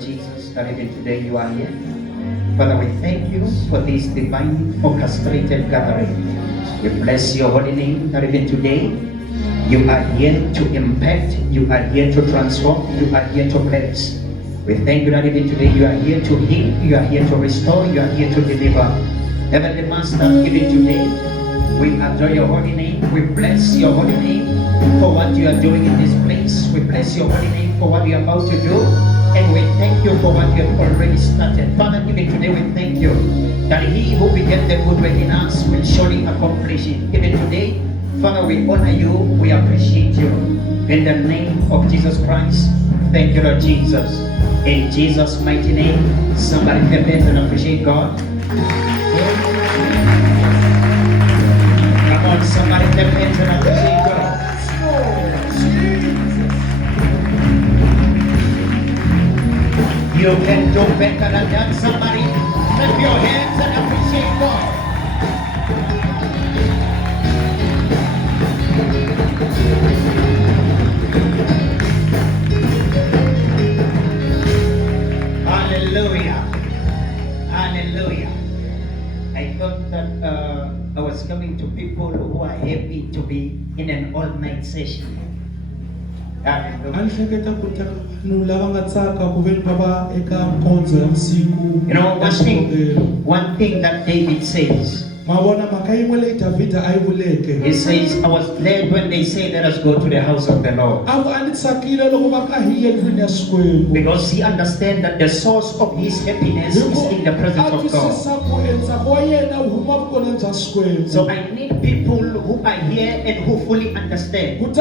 Lord Jesus, that even today you are here. Father, we thank you for this divine orchestrated gathering. We bless your holy name, that even today you are here to impact, you are here to transform, you are here to bless. We thank you that even today you are here to heal, you are here to restore, you are here to deliver. Heavenly Master, even today we adore your holy name. We bless your holy name for what you are doing in this place. We bless your holy name for what you are about to do. And we thank you for what you have already started. Father, even today we thank you that he who began the good work in us will surely accomplish it. Even today, Father, we honor you. We appreciate you. In the name of Jesus Christ, thank you, Lord Jesus. In Jesus' mighty name, somebody clap hands and appreciate God. Come on, somebody clap hands and appreciate God. You can do better than that. Somebody clap your hands and appreciate God. Hallelujah. Hallelujah. I thought that I was coming to people who are happy to be in an all-night session. Hallelujah. You know, one thing that David says, he says, I was glad when they say, let us go to the house of the Lord. Because he understands that the source of his happiness is in the presence of God. So I need people who are here and who fully understand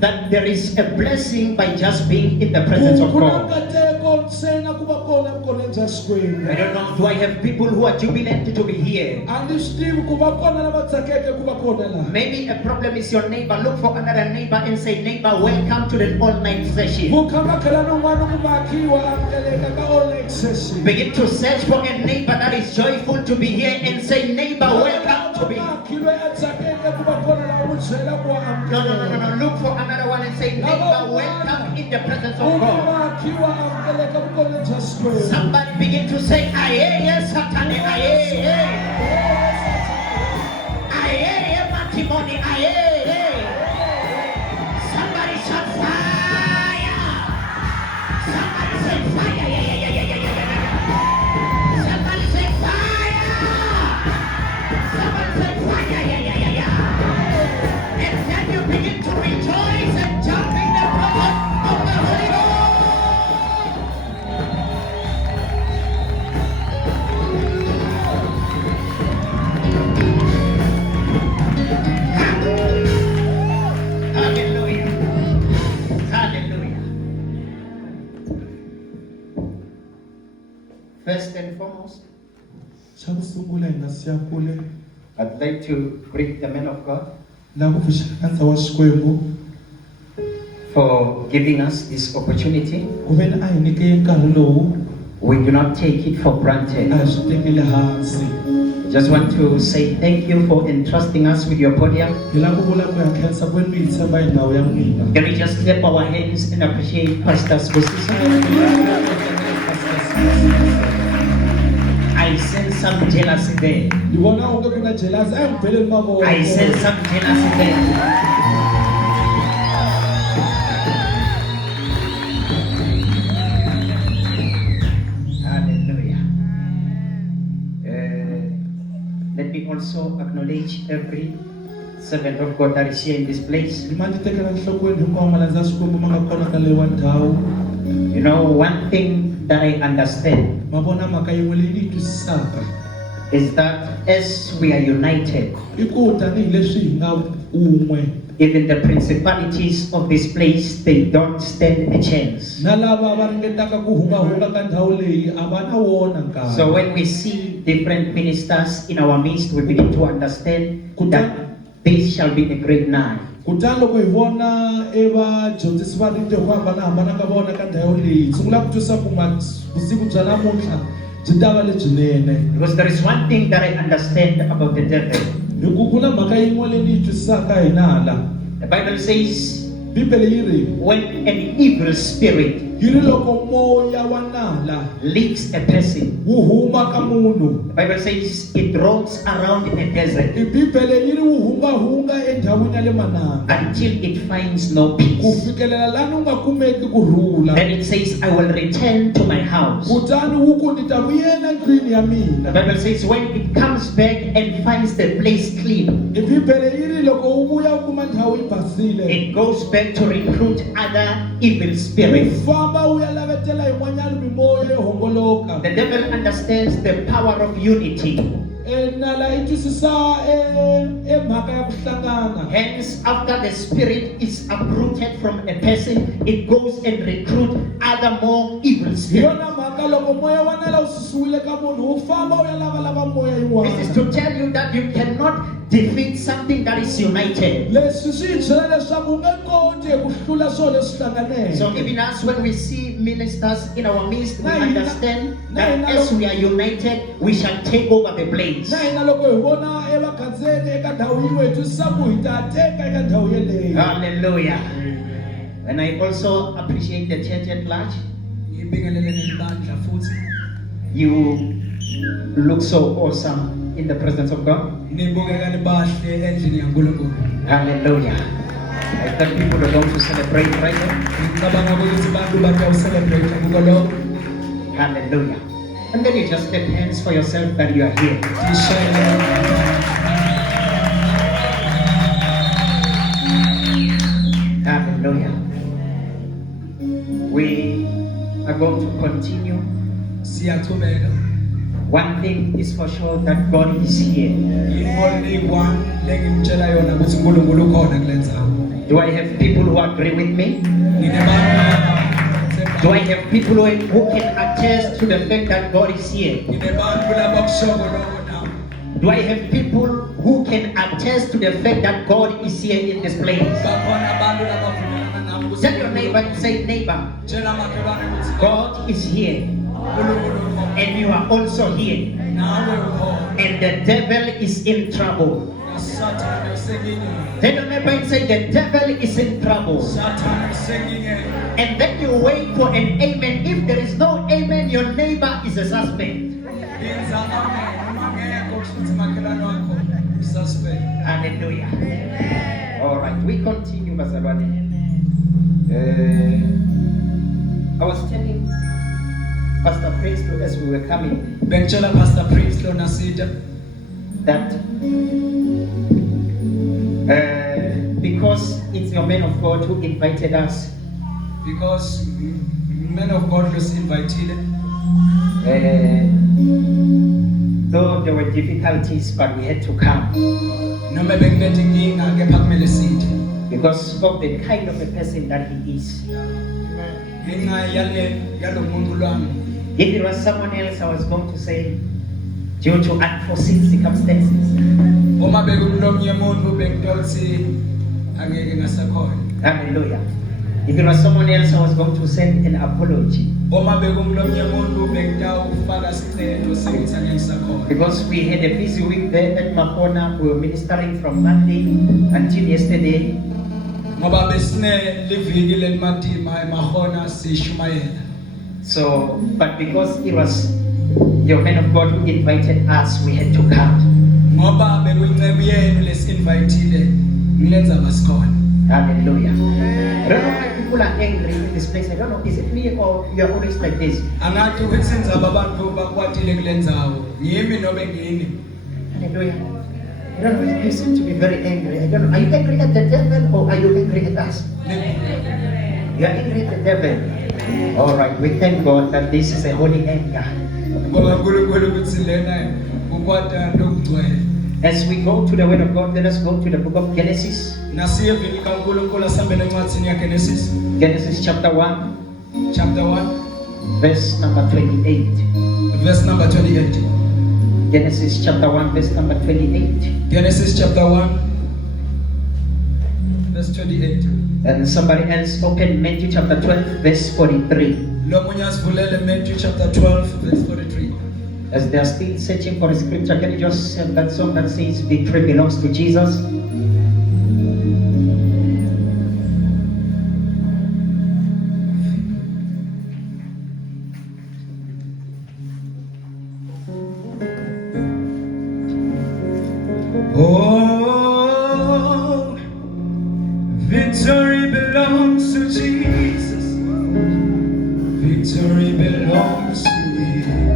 that there is a blessing by just being in the presence of God. I don't know, do I have people who are jubilant to be here? Maybe a problem is your neighbor. Look for another neighbor and say, neighbor, welcome to the all-night session. Begin to search for a neighbor that is joyful to be here and say, neighbor, welcome to me. No. Look for another one and say, neighbor, welcome in the presence of God. Somebody begin to say, aye, Satan, aye, matrimony, aye. Somebody shout fire. Somebody say fire, Somebody say fire. Somebody say fire, And then you begin to rejoice and jump in the presence of the Holy Ghost. Hallelujah. Hallelujah. First and foremost, I'd like to greet the man of God for giving us this opportunity. We do not take it for granted. Just want to say thank you for entrusting us with your podium. Can we just clap our hands and appreciate Pastor Sposisa? I sense some jealousy there. I sense some jealousy there. Hallelujah. Let me also acknowledge every servant of God that is here in this place. You know, one thing that I understand is that as we are united, even the principalities of this place, they don't stand a chance. So when we see different ministers in our midst, we begin to understand that this shall be a great night. Because there is one thing that I understand about the devil. The Bible says Bibele yi ri when an evil spirit yi ri loko moya wa nala leaves a person. wu huma ka munhu. The Bible says it roams around in a desert Bibele yi ri wu hunga endhawini ya le mananga until it finds no ku peace. fikelela lani u nga kumeki kurhula. Then it says, I will return to my house. Kutani wu ku ni ta vuyela ndlwini ya The mina. Bible says when it comes back and finds the place clean, Bibele yi ri loko u vuya u kuma ndhawu yi basile it goes back to recruit other evil spirits. u famba u ya lavetela yin'wanyana mimoya yo hongoloka. The devil understands the power of unity. Nala yi twisisa mhaka ya ku hlangana. Hence, after the spirit is uprooted from a person, it goes and recruit other more evil Hi spirits. yona mhaka loko moya wa nala wu susiwile ka munhu wu famba u ya lavalava moya This is yin'wana. to tell you that you cannot defeat something that is united. Leswi swi hi byela leswaku u nge koti ku hlula swilo leswi hlanganeke. So even us, when we see ministers in our midst, we understand that as we are united, we shall take over the place. Na hina loko hi vona evakhandziyeni eka ndhawu yin'we hi twisisa ku hi ta teka eka ndhawu yeleyo. Hallelujah. And I also appreciate the church at large. Ngibingelele nebandla futhi You look so awesome in the presence of God. nibukeka nibahle endlini kaNkulunkulu. Hallelujah. I thought people are going to celebrate right now. Ngicabanga ukuthi bantu batawucelebrate umbuko lo. Hallelujah. And then you just step hands for yourself that you are here. Hallelujah. We are going to continue. Siyaqhubeka. One thing is for sure that God is here. Only one lengimtshela yona ukuthi uNkulunkulu ukhona kule ndzawo. Do I have people who agree with me? Nginebantu Do I have people who can attest to the fact that God is here? nginebantu labakushoko lokho nawo. Do I have people who can attest to the fact that God is here in this place? Bakhona abantu labavumelana nabo ukuthi Tell your neighbor and say, neighbor, tshela makhelwane ukuthi God is here uNkulunkulu ukhona. and you are also here. Nawe ukhona. And the devil is in trouble. Sathane usekinyeni. Tell your neighbor and say, the devil is in trouble. Sathane usekinyeni. And then you wait for an amen. If there is no amen, your neighbor is a suspect. Yenza amen uma ngekho kushuthi makhelwane wakho ususpect. Hallelujah. All right, we continue, bazalwane. I was telling Pastor Prince as we were coming Bengitshela Pastor Prince lo nasida that because it's your man of God who invited us, because men of God was invited. though there were difficulties, but we had to come Noma bekunenkinga kepha kumele side. because of the kind of a person that he is. Ngenxa yalo muntu lwami. If it was someone else, I was going to say, due to unforeseen circumstances. Uma bekulomnye umuntu bengithothi angeke ngasakhona. Hallelujah. If it was someone else, I was going to send an apology. Uma bekumlomnye umuntu bengitawufaka isicelo sokuthi angeke ngisakhona. Because we had a busy week there at Makona. We were ministering from Monday until yesterday. Ngoba besine liviki lelimatima emahona sishumayela. So, but because it was your man of God who invited us, we had to come. Ngoba bekuyinceku yenu lesinvitile ngilenza basikhona. Hallelujah. I don't know why people are angry in this place. I don't know, is it me or you are always like this? Angathi ukuthi ndzaba abantu bakwatile kule ndzawo yimi nobe ngini. Hallelujah. I don't know, you seem to be very angry. I don't know, are you angry at the devil or are you angry at us? You are angry at the devil. All right, we thank God that this is a holy anger. Ngoba uNkulunkulu ukuthi lena ukwata lokugcwele. As we go to the Word of God, let us go to the book of Genesis. Nasiye vini kaNkulunkulu asambele encwadini ya Genesis Genesis chapter 1, chapter 1 verse number 28. verse number 28. Genesis chapter 1, verse number 28. Genesis chapter 1 verse 28. And somebody else open Matthew chapter 12, verse 43. Lo munye asivulele Matthew chapter 12 verse 43. As they are still searching for a scripture, can you just sing that song that says victory belongs to Jesus? Victory belongs to you.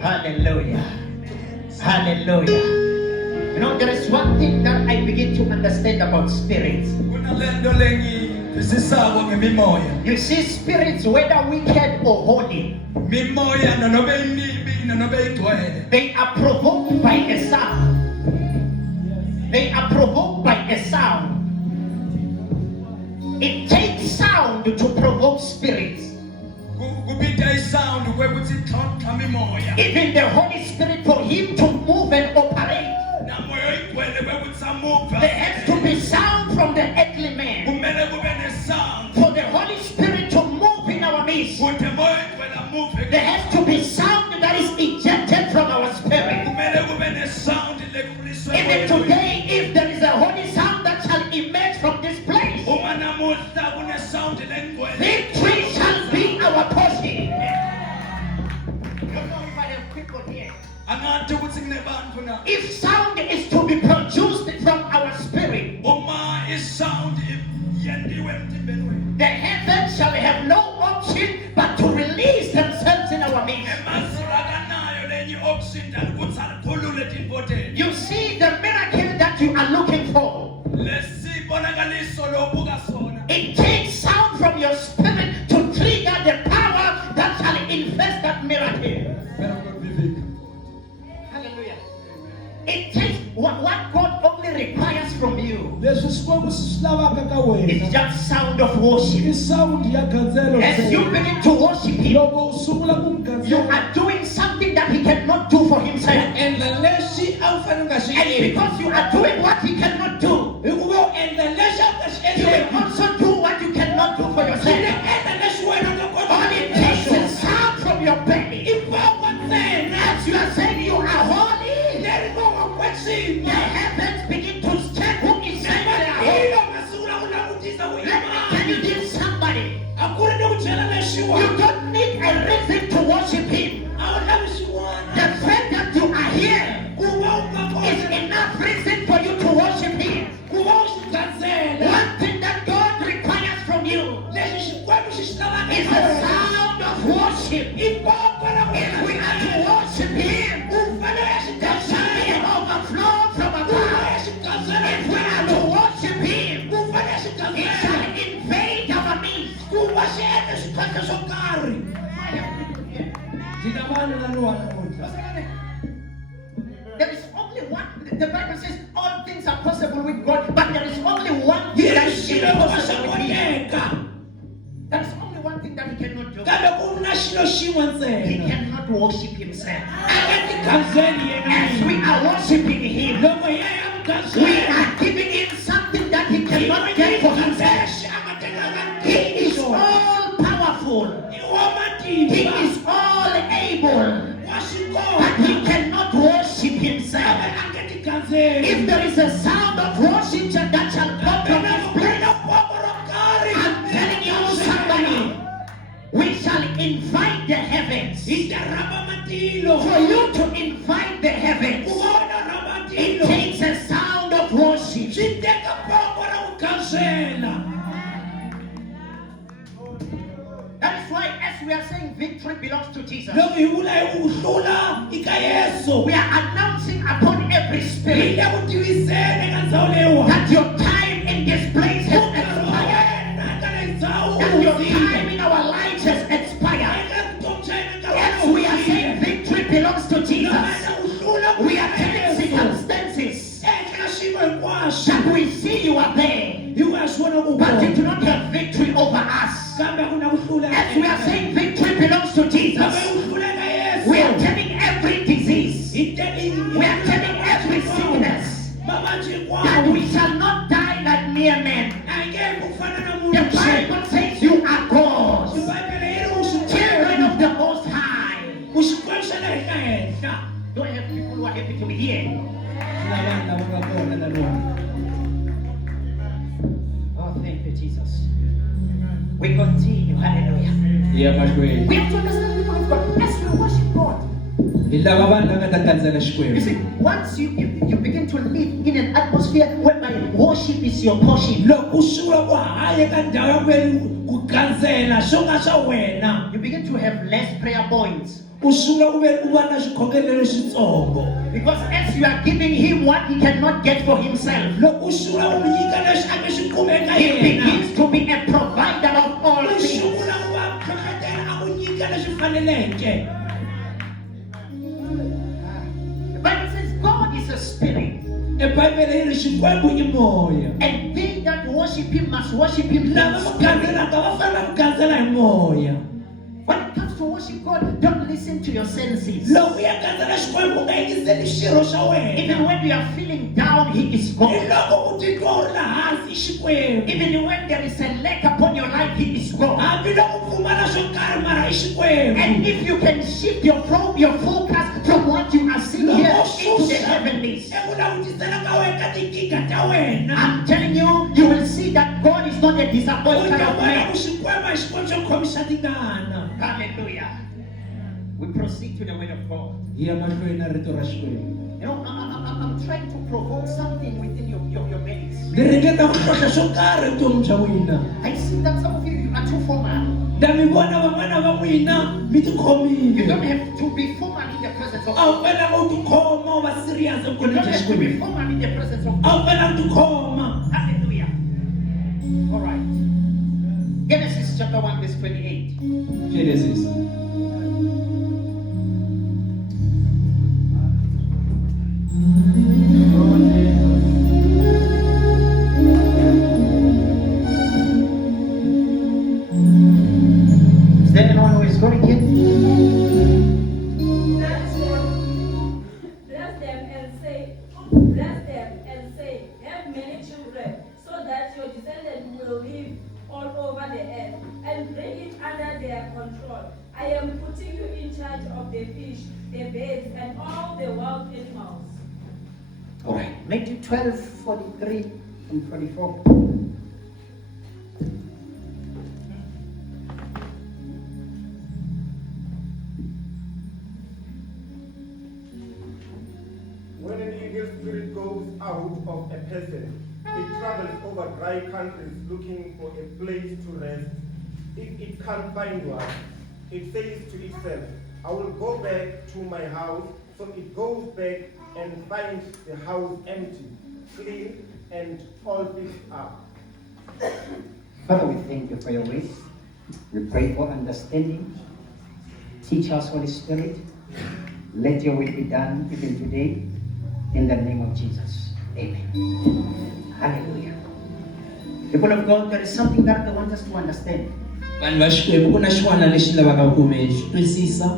Hallelujah. Hallelujah. You know, there is one thing that I begin to understand about spirits. You see, spirits, whether wicked or holy, they are provoked by a sound. They are provoked by a sound. It takes sound to provoke spirits. Even the Holy Spirit, for him to move and operate, there has to be sound from the earthly man. For the Holy Spirit to move in our midst, there has to be sound that is ejected from our spirit. Even today, if there is a holy sound that shall emerge from this place, victory shall be our portion. If sound is to be produced from our spirit, the heavens shall have no option but to release themselves in our midst. You see, the miracle that you are looking for, it takes sound from your spirit to trigger the power that shall invest that miracle. Hallelujah. It takes what God only requires from you. It's just sound of worship. As you begin to worship Him, you are doing something that He cannot do for Himself. And because you are doing what He cannot do, He will also do what you cannot do for yourself. All it takes is sound from your belly. As you are saying you are holy, the heavens begin to check who is saying they are holy. You don't need a reason to worship Him. The fact that you are here is enough reason for you to worship Him. One thing that God requires from you is a sound of worship. If we are to worship Him, there shall be an overflow from above. If we are to worship Him, He shall invade our midst. There is only one. The Bible says all things are possible with God, but there is only one thing that is impossible with Him. There is only one thing that He cannot do. He cannot worship Himself. As we are worshiping Him, we are giving Him something that He cannot get for Himself. He is all powerful. He is all able. But He cannot worship Himself. If there is a sound of worship that shall come from His place, I'm telling you somebody, we shall invite the heavens. For you to invite the heavens, it takes a sound of worship. That is why as we are saying victory belongs to Jesus, we are announcing upon every spirit that your time in this place has expired. That your time in our lives has expired. As we are saying victory belongs to Jesus, we are telling circumstances that we see you are there, but you do not have victory over us. As we are saying victory belongs to Jesus, we are telling every disease, we are telling every sickness that we shall not die like mere men. The Bible says you are gods, children of the Most High. Do I have people who are happy to be here? Oh, thank you, Jesus. We continue. Hallelujah. We have to understand people of God. As we worship God, you see, once you begin to live in an atmosphere whereby worship is your portion, you begin to have less prayer points. Because as you are giving Him what He cannot get for Himself, He begins to be a provider of all things. The Bible says God is a spirit, and they that worship Him must worship Him in spirit. When it comes to worship God, don't listen to your senses. Even when you are feeling down, He is God. Even when there is a lack upon your life, He is God. And if you can shift your focus from what you are seeing here into the heavenlies, I'm telling you, you will see that God is not a disappointer of man. Hallelujah. We proceed to the word of God. You know, I'm trying to provoke something within your minds. I see that some of you are too formal. You don't have to be formal in the presence of God. You don't have to be formal in the presence of God. Hallelujah. All right. Genesis chapter 1 verse 28. Genesis. Is there anyone who is going here? Bless them and say, have many children, so that your descendants will live all over the earth, and bring it under their control. I am putting you in charge of the fish, the birds, and all the wild animals. All right. Matthew 12:43 and 44. of a person. It travels over dry countries looking for a place to rest. If it can't find one, it says to itself, I will go back to my house. So it goes back and finds the house empty, clean, and all fixed up. Father, we thank you for your ways. We pray for understanding. Teach us, Holy Spirit. Let your will be done even today. In the name of Jesus. Amen. Hallelujah. People of God, there is something that I want us to understand. vanhu va Xikwembu ku na xin'wana lexi lavaka ku mi twisisa.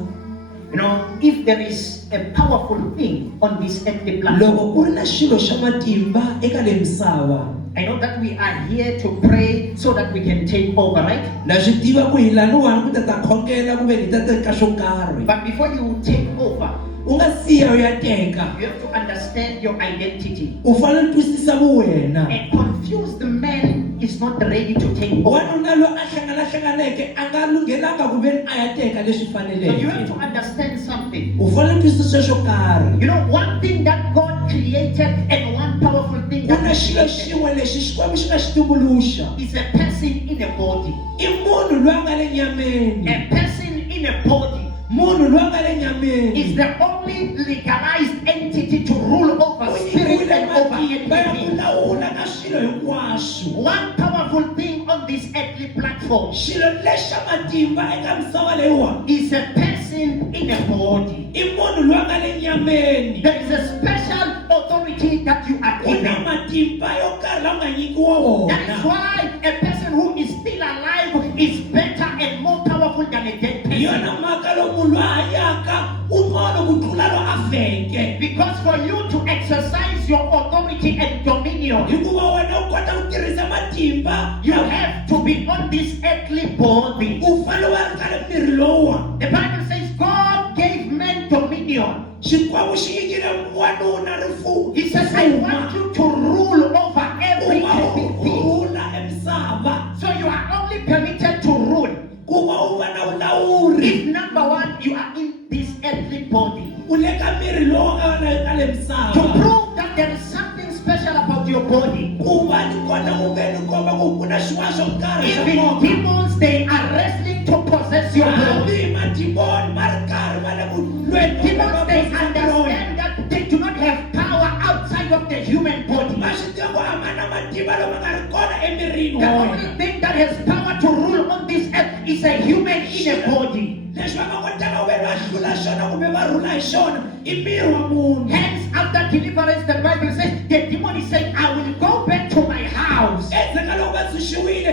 You know, if there is a powerful thing on this earthly planet, Loko ku ri na xilo xa matimba eka le misava, I know that we are here to pray so that we can take over, right? na swi tiva ku hi laniwani ku ta ta khongela ku ve ni ta teka swo karhi. But before you take over, U nga siya u ya teka, you have to understand your identity. u fanele twisisa vuwena. A confused man is not ready to take over. Wanuna loyi a hlanganeke a nga lungelanga ku ve ni a ya teka leswi So you have to faneleke. understand something. U fanele twisisa swo karhi. You know, one thing that God created and one powerful thing Ku that na He xilo created xin'we lexi Xikwembu xi nga xi tumbuluxa. is a person in a body. I munhu loyi a nga le nyameni. A person in a body Munhu loyi a nga le nyameni. is the only legalized entity to rule over spirit and over anything. Lawula ka swilo hinkwaswo. One powerful thing on this earthly platform Xilo lexa matimba eka misava leyiwa is a person in a body. I munhu loyi a nga le nyameni. There is a special authority that you are Ku na given. matimba yo karhi lawa nga nyikiwa That is wona. why a person who is still alive is better and more powerful than a dead Hi yona person. mhaka loko munhu loyi a hanyaka u ngcono ku tlula loyi a feke. Because for you to exercise your authority and dominion, Hikuva wena u kota ku tirhisa matimba, you have to be on this earthly body. u fanele u va ri ka le miri lowuwa. The Bible says God gave men dominion. Xikwembu xi nyikile wanuna rifuwo. He says, I want you to rule over every living thing. Rhula emisava. So you are only permitted to rule Ku va u va na vulawuri. if number one, you are in this earthly body. U le ka miri lowu nga na ka le To misava. prove that there is something special about your body. Ku va ni kota ku ve ni komba ku ku na swin'wana swo karhi swa Even nkoka. demons, they are wrestling to possess your body. Hambi madimoni ma ri karhi va le ku lweni Demons, they understand that they do not have power outside of the human body. va swi tiva ku hambana matimba lama nga ri kona emirini The wa only wena. thing that has power to rule on this earth is a human in a body. Leswi va nga kotaka ku ve va hlula xona kumbe va rhula hi xona i miri wa munhu. Hence, after deliverance, the Bible says the demon is saying, I will go back to my house. Endzhaku ka loko va tshunxiwile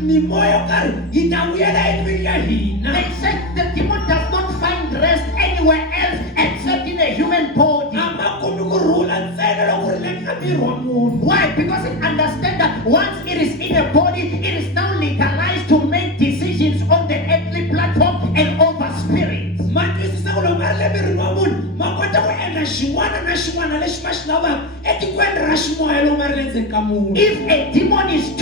mimoya yo karhi yi ta vuyela endlwini ya hina. They said the demon does not find rest anywhere else except in a human body. A ma kumi ku rhula ntsena loko ri le ka miri wa munhu. Why? Because it understands that once it is in a body, it is now legalized to make decisions on the earthly platform and over spirits. Ma twisisa ku loko ma ri le mirini wa munhu ma kota ku endla xin'wana na xin'wana lexi va xi lavaka etikweni ra ximoya loko ma ri le ndzeni ka munhu. If a demon is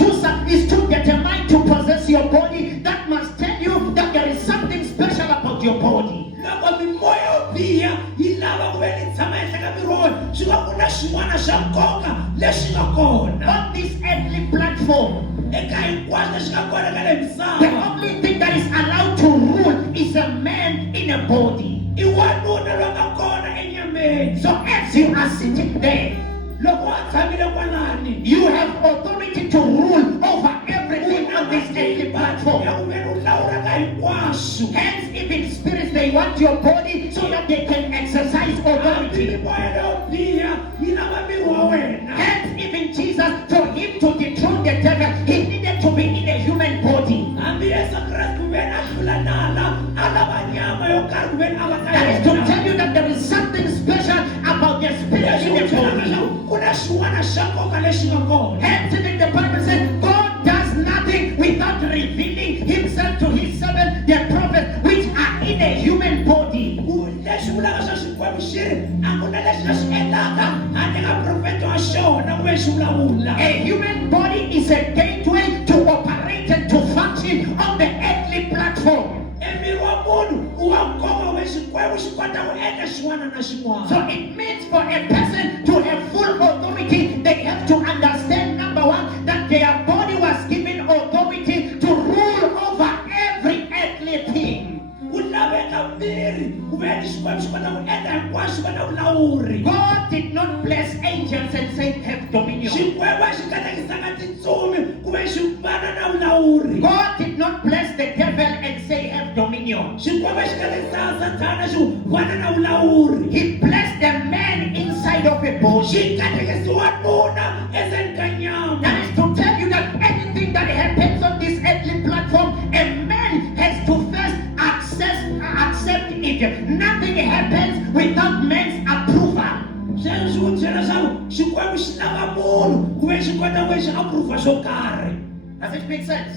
too determined to possess your body, that must tell you that there is something special about your body. Loko mimoya yo biha yi lava ku ve ni tshama ehenhla ka miri wa wena swi va ku na xin'wana xa nkoka lexi nga kona On this earthly platform, eka hinkwaswo leswi nga kona ka le the misava. only thing that is allowed to rule is a man in a body. I wanuna loyi nga kona enyameni. So as you are sitting there, Loko a tshamile kwalani you have authority to rule over everything on this earthly ya platform. ku ve ni u lawula ka hinkwaswo. Hence, even spirits, they want your body so that they can exercise Hambi authority. mimoya leyo biha yi lava miri wa wena. Hence, even Jesus, for him to dethrone the devil, he needed to be in a human body. Hambi Yesu Kreste ku ve ni a hlula nala a lava nyama yo karhi ku ve ni a va ka That is to yona. tell you that there is something special about the spirit in the body. Ku na xin'wana xa nkoka lexi nga kona. Hence, even the Bible says, God does nothing without revealing himself to his servants, the prophets, which are in a human body. Leswi vulaka swa Xikwembu xi ri a ku na leswi a swi endlaka handle ka profeta wa xona ku ve xi vulavula. A human body is a gateway to operate and to function on the earthly platform. Emiri wa munhu u wa nkoka ku ve Xikwembu xi kota ku endla xin'wana na xin'wana. So it means for a person to have full authority ku ve xi vana na vulawuri. God did not bless the devil and say, have dominion. Xikwembu xi nga le Satana xi vana na vulawuri. He blessed the man inside of a body. Xi katekisiwa nuna endzeni ka nyama. That is to tell you that anything that happens on this earthly platform, a man has to first accept it. Nothing happens without man's approval. Sweswo swi ku byela leswaku Xikwembu xi lava munhu ku ve xi kota ku ve xi approve swo karhi. Does it make sense?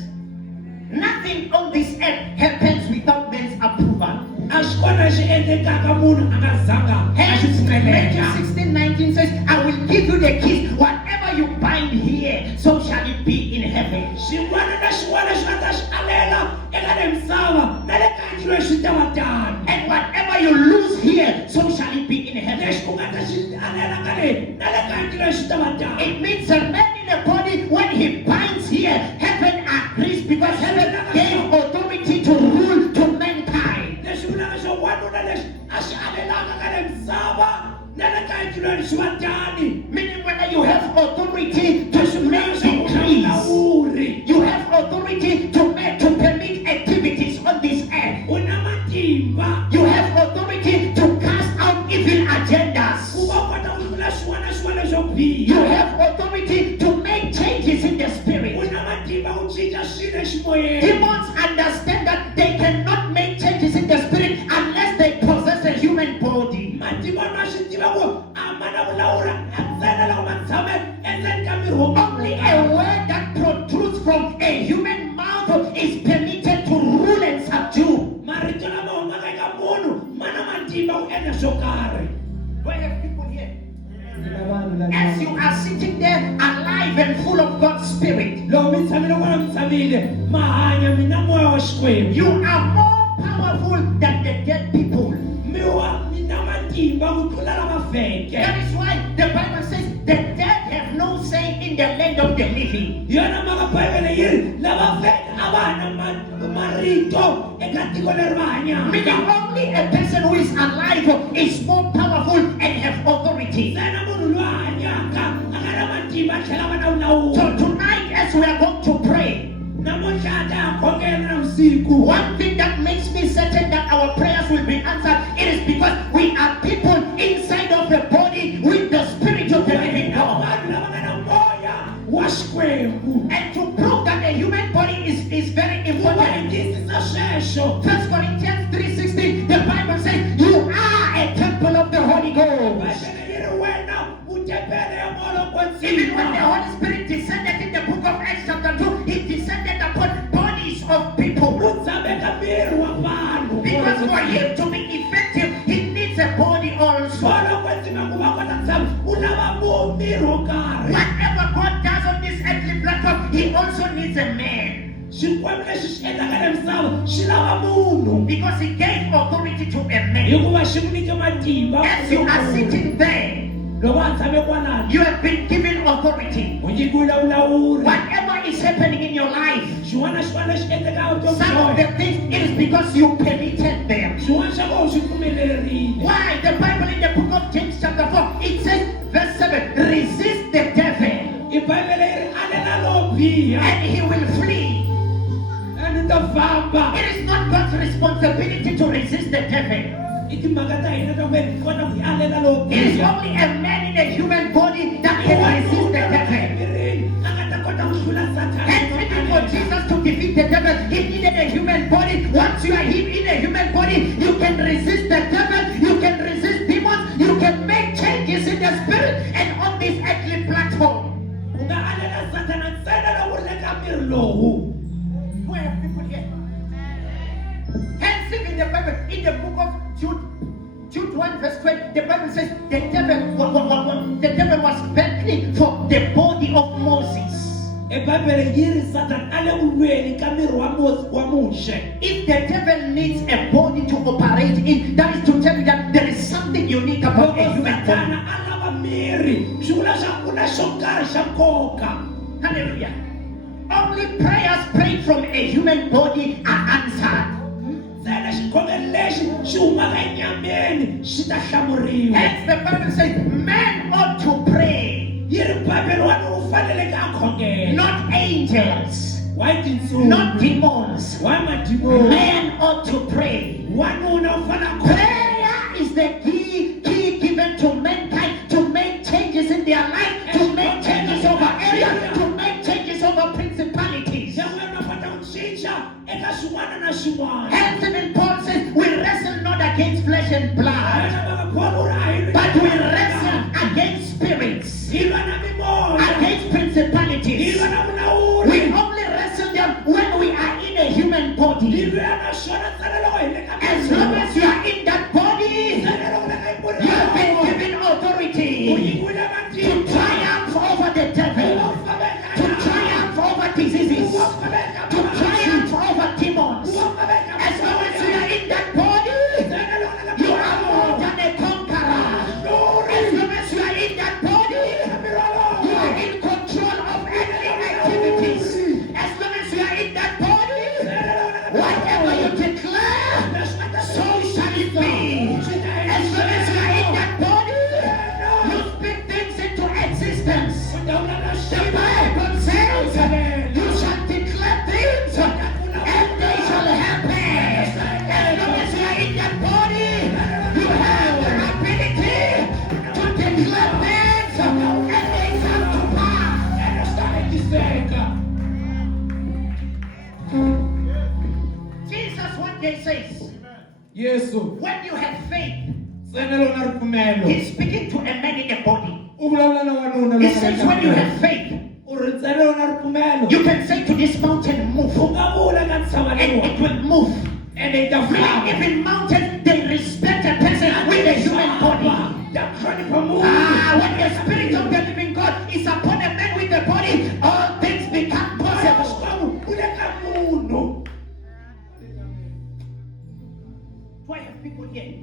Nothing on this earth happens without man's approval. A swi kona xi endlekaka munhu a nga zanga a Hence, xi Matthew pfumelela. 16:19 says, I will give you the keys. Whatever you bind here, so shall it be in heaven. Xin'wana na xin'wana xi nga ta xi alela eka le misava na le ka ndlwini swi ta va tano. And whatever you lose here, so shall it be in heaven. Leswi ku nga ta xi alela ka le na le ka ndlwini swi ta va tano. It means a man in the body, when he binds here, heaven agrees because heaven gave authority to rule to mankind. Leswi vulaka swo wanuna lexi a xi alelaka ka le misava na le ka ndlwini swi va tani. Meaning whether you have authority to make decrees, you have authority to permit activities on this earth. U na matimba. You have authority to cast out evil agendas. Ku va kota ku hlula swin'wana na swin'wana swo biha. You have authority to make changes in the U spirit. na matimba ku cinca swilo eximoyeni. Demons understand that they cannot make changes in the spirit unless they possess a human body. Matimba ma swi tiva ku a ma na vulawuri ntsena loko ma tshame endzeni ka miri wa Only a word that protrudes from a human mouth is permitted to rule and subdue. marito lama humaka eka munhu ma na matimba ku endla swo karhi. Do I have people here? As you are sitting there alive and full of God's spirit, Loko mi tshamile kwala mi tshamile ma hanya mi na moya wa Xikwembu. you are more powerful than the dead people. Mi na matimba ku tlula lava feke. That is why the Bible says the dead have no say in the land of the living. Hi yona mhaka Bibele yi ri lava feke a va na marito eka tiko leri va hanyaka. Meaning only a person who is alive is more powerful and have authority. Ntsena munhu loyi a hanyaka a nga na matimba a tlhela a va na vulawuri. So tonight as we are going to pray, Namuntlha a ta ya khongela navusiku. one thing that makes me certain that our prayers will be answered, it is because we are people inside of the body with the spirit of the living God. Vanhu lava nga na moya wa Xikwembu. And to prove that a human body is very Ku va hi important, tiyisisa sweswo. 1 Corinthians 3:16, the Bible says, you are a temple of the Holy Ghost. Bibele yi ri wena u tembele ya moya wa Even when the kwetsima. Holy Spirit descended in the book of Acts chapter 2, He descended upon bodies of people. U tshame ka miri wa vanhu. Because for Him to be effective, He needs a body also. Moya wa kwetsima ku va kota ku tshama u lava miri wo karhi. Whatever God does on this earthly platform, He also needs a man. Xikwembu lexi xi endlaka le misava xi lava munhu. Because He gave authority to a man. Hikuva xi n'wi nyike matimba. As you are sitting there, Loko a tshame kwalano. you have been given authority. U nyikiwile vulawuri. Whatever is happening in your life, Xin'wana na xin'wana lexi endlekaka vutomi some bya of the wena. things, it is because you permitted them. Xin'wana xa kona u xi pfumelerile. Why? The Bible in the book of James chapter 4, it says, verse 7, resist the devil I Bibele yi ri alela lowo biha. and he will flee. A ni ta famba. It is not God's responsibility to resist the devil. I timhaka ta hina ta ku hi kota ku alela lowo It is biha. only a man in a human body that can resist the devil. Emirini a nga ta kota ku hlula Sathana. And even for Jesus to defeat the devil, he needed a human body. Once you are in a human body, you can resist the devil, you can resist demons, you can make changes in the spirit and on this earthly platform. U nga alela Sathana ntsena loko u ri le ka miri lowu. Do I have people here? Hence, in the Bible, in the book of Jude 1 verse 12, the Bible says the devil was battling for the body of Moses. E Bibele yi ri Sathana a le ku lweni ka miri wa Muxe. If the devil needs a body to operate in, that is to tell you that there is something unique about a Loko human body. Sathana a lava miri swi vula swa ku na xo karhi xa nkoka. Hallelujah. Only prayers prayed from a human body are answered. Ntsena xikhongelo lexi xi humaka enyameni xi ta hlamuriwa. Hence the Bible says, men ought to pray. Yi ri Bibele wanuna u kufanele akhongele. not angels, Why tinsuku? not demons. Why madimoni? Man ought to pray. Wanuna ufana Prayer is the key given to mankind to make changes in their life, to make changes over areas, to make changes over principalities. Anthony and Paul says, we wrestle not against flesh and blood, but we wrestle against spirits, against principalities. We only wrestle them when we are in a human body. As long as you are in that body, you have been given authority to triumph over the devil, to triumph over diseases, to triumph over demons. As long as you are in that body, you are more than a conqueror. As long as you are in that body, you are in control of enemy activities. As long as you are in that body, whatever you declare, so shall it be. As long as you are in that body, you speak things into existence. The Bible says, you shall declare things, and they shall happen. As long as you are in that body, you have the ability to declare things, and they come to pass. Jesus one day says, Yesu, when you have faith, senelo na ripumelo. he's speaking to a man in a body. Uvulavula na wanuna He says, when you have faith, senelo na ripumelo. you can say to this mountain, move, Ungavula ka ntshava and it will move. and it does Meaning, even mountains, they respect a person with a human body. When the Spirit of the living God is upon a man with a body, all things become possible. Do I have people here?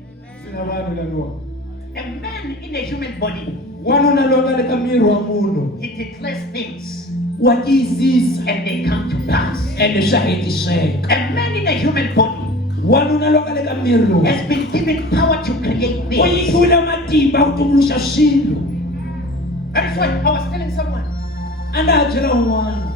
A man in a human body, Wanuna longa le ka miri wa munhu. he declares things Wa tiyisisa and they come to pass. ende swa hetiseka. A man in a human body Wanuna longa le ka miri lowu. has been given power to create U things. nyikiwile matimba ku tumbuluxa swilo. That is why I was telling someone, A nga ha byela un'wana.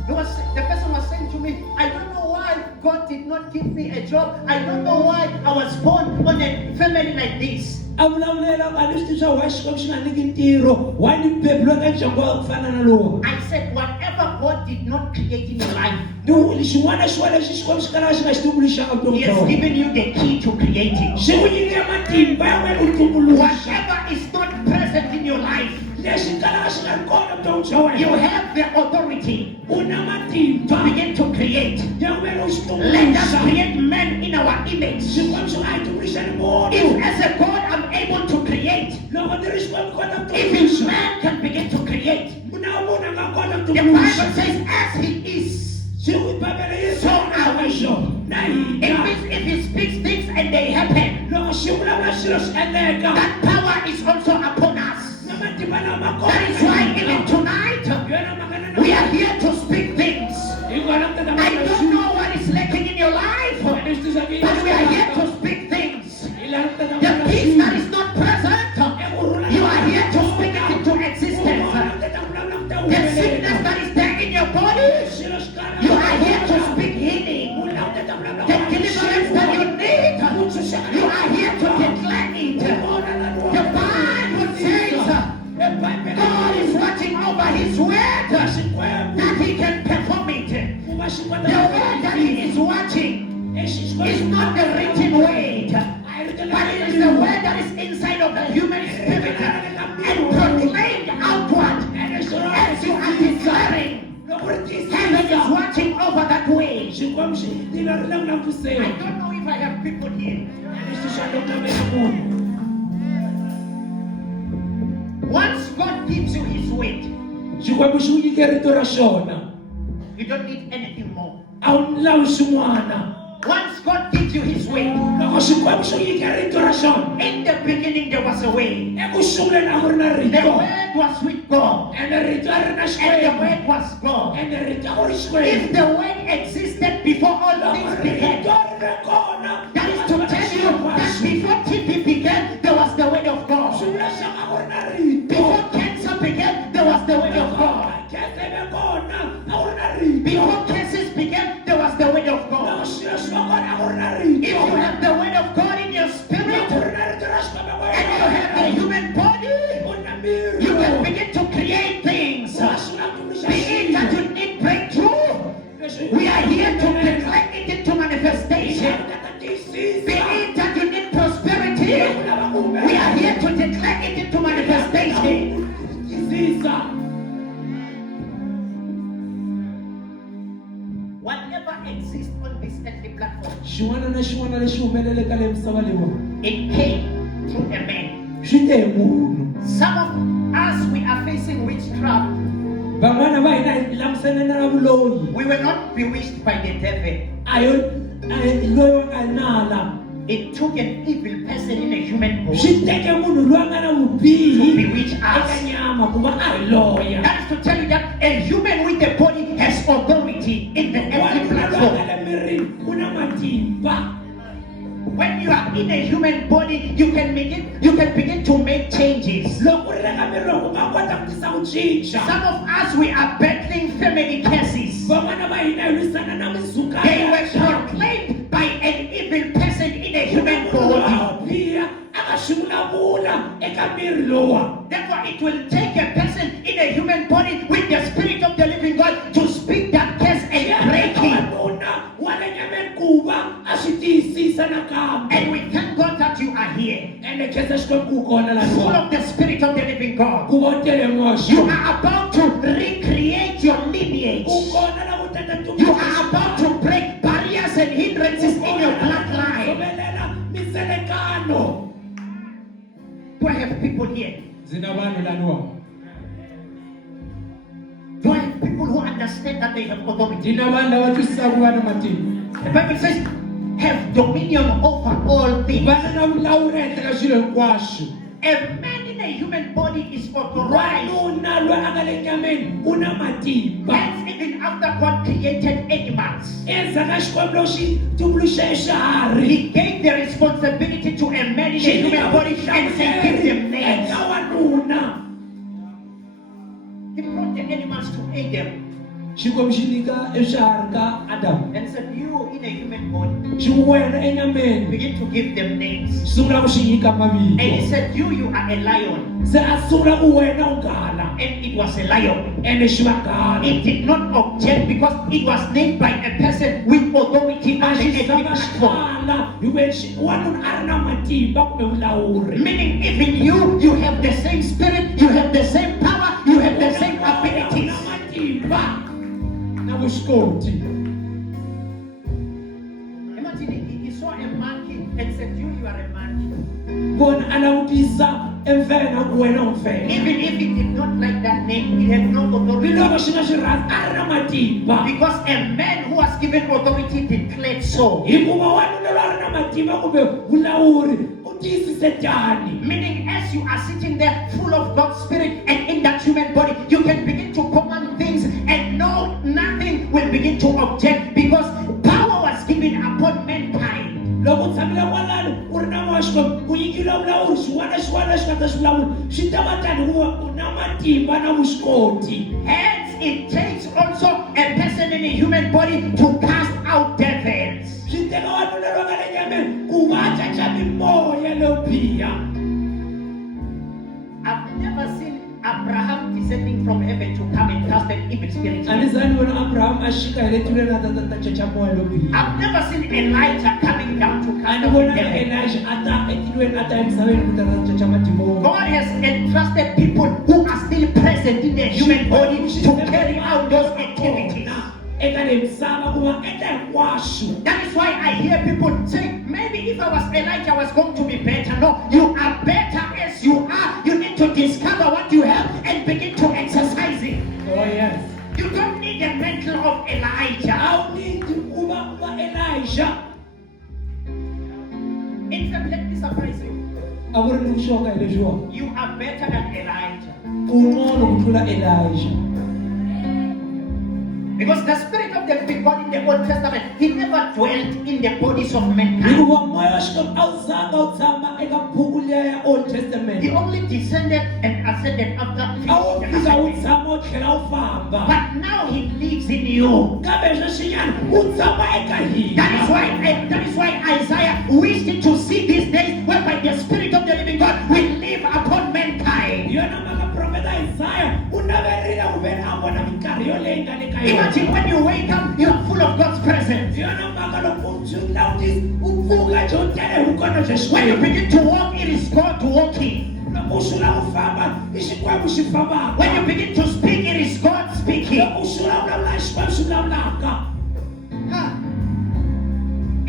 the person was saying to me, I don't know why God did not give me a job. I don't know why I was born on a family like this. A vulavulela ka leswi swa wa Xikwembu xi nga nyiki ntirho. Wa ni beburiwa ka ndyangu wa ku fana na lowu. I said, whatever God did not create in your life, Xin'wana na xin'wana lexi Xikwembu xi kalaka xi nga xi tumbuluxanga vutomi He bya has wena. given you the key to create it. Xi ku nyike matimba ya wena ku tumbuluxa. Whatever is not present in your life, Lexi kalaka xi nga ri kona vutomi bya you wena. have the authority U na to matimba begin to create. ya wena u xi Let us tumbuluxa. create men in our image. Xikwembu xi nga yi tumbuluxa ni munhu. If as a God I'm able to create, Loko ti ri Xikwembu kota ku if tumbuluxa. man can begin to create, Na munhu a nga kota ku the Bible tumbuluxa. says, as he is, Xi ku Bibele yi so are we. na It hina. means if he speaks things and they happen, Loko xi vulavula swilo swi endleka. that power is also upon us. Na matimba lama kona. That is why even tonight, Yona mhaka na we are here to speak things. Hi kona ku tata I don't know what is lacking in your life, but we are here to speak things. The peace that is not present, you are here to speak it into existence. The sickness that is there in your body, you are here to speak healing. The deliverance that you need, you are here to declare it. The Bible says God is watching over His word that He can perform it. The word that He is watching is not the written word, but it is the word that is inside of the human spirit and proclaimed outward as you are declaring. Heaven is watching over that way. I don't know if I have people here. Once God gives you His word, Xikwembu xi ku nyike rito ra xona. you don't need anything more. A wu lavi swin'wana. Once God gives you His word, Loko Xikwembu xi ku nyike rito ra xona. in the beginning there was a way. Eku sunguleni a ku ri na The rito. word was with God, Ene rito a ri na and the Xikwembu. word was God. Ene rito a ku ri If Xikwembu. the word existed before all Loko things rito began, ri kona. that is to tell you that before TB began, there was the word of God. Swi vula leswaku a ku ri na rito. Before cancer began, there was the word of God. Khethe before curses began, there was the word of loko God. swilo swi va kona a ku ri na If rito you have the word of God in your spirit loko ku ri na rito ra xikwembu and you have the human body, u na miri you can begin to create things. u va swi nga tumbuluxa Be it that you need breakthrough, we are here to declare it into manifestation. Be it that you need prosperity, we are here to declare it into manifestation. Whatever exists on this earthly platform, xin'wana na xin'wana lexi humeleleka le misava leyiwa it came through a man. swi te hi munhu. Some of us, we are facing witchcraft. Van'wana va hina hi langutisane na vuloyi We were not bewitched by the devil. a hi loyi wa nga nala. It took an evil person in a human body Swi teke munhu loyi a nga na to vubihi bewitch eka us. nyama ku va a hi loya. That is to tell you that a human with a body has authority in the earthly Wanuna loyi a nga platform. le mirini u na matimba. When you are in a human body, you can begin to make changes. Loko u ri le ka miri lowu u nga kota ku tisa ku cinca. Some of us, we are battling family curses. Van'wana va hina hi lwisana na mizuka They ya were proclaimed by an evil person in a human body. biha a nga swi vulavula eka miri lowa. Therefore, it will take a person in a human body with the spirit of the living God to speak that curse and break it. Wanuna wa le nyameni ku va a swi tiyisisa nakambe. And we thank God that you are here, Ende khensa Xikwembu ku kona full laniwa. of the spirit of the living God. Ku va u tele moxa. You are about to recreate your lineage. U kona na ku tata You are about to break barriers and hindrances in your bloodline. Khomelela miselekano. Do I have people here? Ndzi na vanhu laniwa. Do I have people who understand that they have authority? Ndzi na vanhu lava twisisaka ku va na matimba. The Bible says, have dominion over all things. Va na vulawuri ehenhla ka swilo hinkwaswo. A man in a human body is authorized. Wanuna loyi a nga le nyameni u na matimba. That's even after God created animals. Endzhaku ka Xikwembu loko xi tumbuluxe swiharhi. He gave the responsibility to a man in a human body and said, give them names. Eka wanuna. He brought the animals to Adam Xikwembu xi nyika swiharhi ka Adamu. and said, you in a human body, Xi wena enyameni. begin to give them names. Sungula ku xi nyika And he mavito. said, you are a lion. Se a sungula ku wena u gala. And it was a lion. Ene xi va gala. It did not object because it was named by a person with authority A on the xi earthly zanga platform. xikala. Hi ku wanuna a ri na matimba kumbe vulawuri. Meaning even you have the same spirit, you have the same power, you have the same abilities. Na matimba na vuswikoti. Imagine he saw a monkey and said, you are a monkey. Vona a langutisa emfena ku wena u mfena. Even if he did not like that name, he had no authority. Loko xi nga xi rhandzi a ri na matimba. Because a man who was given authority declared so. Hikuva wanuna loyi a ri na matimba kumbe vulawuri u tiyisise tani. Meaning as you are sitting there full of God's spirit and in that human body, you can begin to command things and no, nothing will begin to object because power was given upon mankind. Loko u tshamile kwalano u ri na moya Xikwembu u nyikile vulawuri xin'wana na xin'wana lexi nga ta swi vulavula xi ta va tani hikuva u na matimba na vuswikoti. Hence, it takes also a person in a human body to cast out devils. Swi teka wanuna loyi a nga le nyameni ku va a caca mimoya leyo biha. I've never seen Abraham descending from heaven to come and cast an evil spirit. A ni za ni vona Abraham a xika hi le tilweni a ta caca moya leyo biha. I've never seen Elijah coming down to A cast ni out vona devils. Elijah a ta etilweni a ta emisaveni ku ta caca madimoni. God has entrusted people who are still present in their human body to carry out those activities. Eka le misava ku va endla hinkwaswo. That is why I hear people say, maybe if I was Elijah, I was going to be better. No, you are better as you are. You need to discover what you have and begin to exercise it. Oh yes. You don't need the mantle of Elijah. Awundi kuba Elijah. In fact, let me surprise you. A ku ri ni vuxoka hi leswiwa. You are better than Elijah. Un'wana ku tlula Elijah. Because the Spirit of the living God in the Old Testament, He never dwelt in the bodies of mankind. hikuva moya wa xikwembu a wu zanga wu tshama eka buku liya ya Old Testament. He only descended and ascended after A wu finishing the fika wu assignment. tshama wu tlhela wu famba. But now He lives in you. Kambe sweswinyana wu tshama eka That is why Isaiah wished to see these days whereby the Spirit of the living God will live upon mankind. yona maka profeta Isaya u naverile ku ve a vona minkarhi yo leyi nga le ka yona. Imagine when you wake up, you are full of God's presence. yona maka loko u langutisa u pfuka byo tele vukono bya When you Xikwembu. begin to walk, it is God walking. loko u sula ku famba i Xikwembu xi fambaka. When you begin to speak, it is God speaking. loko u sula vulavula i Xikwembu xi vulavulaka. Huh.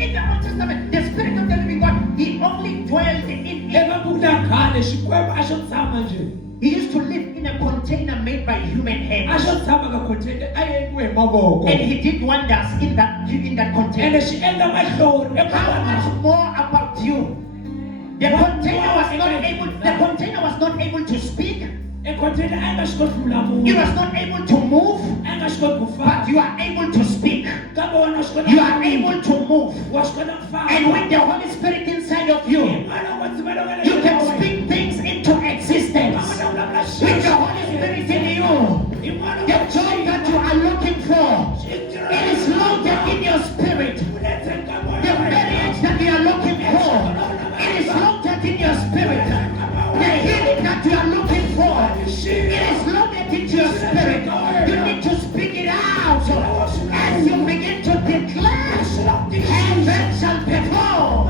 In the Old Testament, the Spirit of the living God, He only dwelled in eka buku la khale Xikwembu a xo tshama njhe. He used to live in a container made by human a hands. xo tshama ka container a endliwe hi mavoko. And He did wonders in that ene container. xi endla mahlori eka How vanhu. much more about you? The container was not able to speak. e container a nga swi koti ku It vulavula. was not able to move. a nga swi koti ku But famba. you are able to speak. kambe wena wa swi kota You ku are vulavula. able to move. wa swi kota ku famba. And with the Holy Spirit inside of you, you can speak things into existence. With the Holy Spirit in you, the joy that you are looking for, it is loaded in your spirit. The marriage that you are looking for, it is loaded in your spirit. The healing that you are looking for, it is loaded into your spirit. You need to speak it out as you begin to declare, heaven shall perform.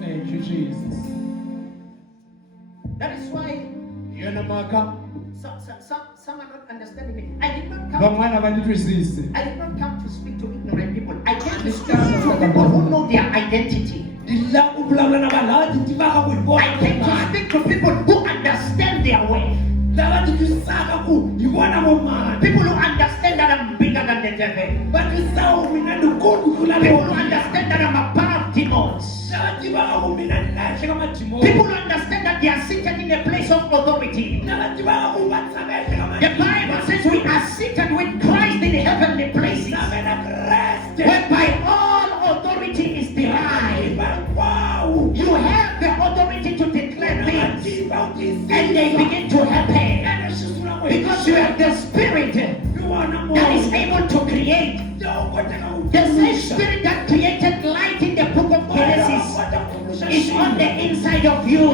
Thank you, Jesus. That is why Yona maka some are not understanding me. I did not come. van'wana va ni twisisi. I did not come to speak to ignorant people. I came to speak to people who know their identity. Ndi la ku vulavula na vanhu lava ti tivaka ku hi vona I came to speak to people who understand their way. lava ti twisisaka ku hi vona vo mani. People who understand that I'm bigger than the devil. va twisisa ku mina ni kulu ku tlula People who vona. understand that I'm above demons. lava tivaka ku mina ni lahle ka madimoni. People who understand that they are seated in a place of authority. lava tivaka ku va tshame ehenhla ka The Bible says we are seated with Christ in heavenly places, tshame na Kreste. whereby all authority is derived. Hinkwawo. You have the authority to declare things, Matimba u tiyisisa. and they begin to happen Ene swi sula ku hi because you have the Spirit hi wona that is moya. able to create. Lowu kotaka ku The same tumbuluxa. Spirit that created light in the book of Genesis Lowu kota ku tumbuluxa is on the inside of you.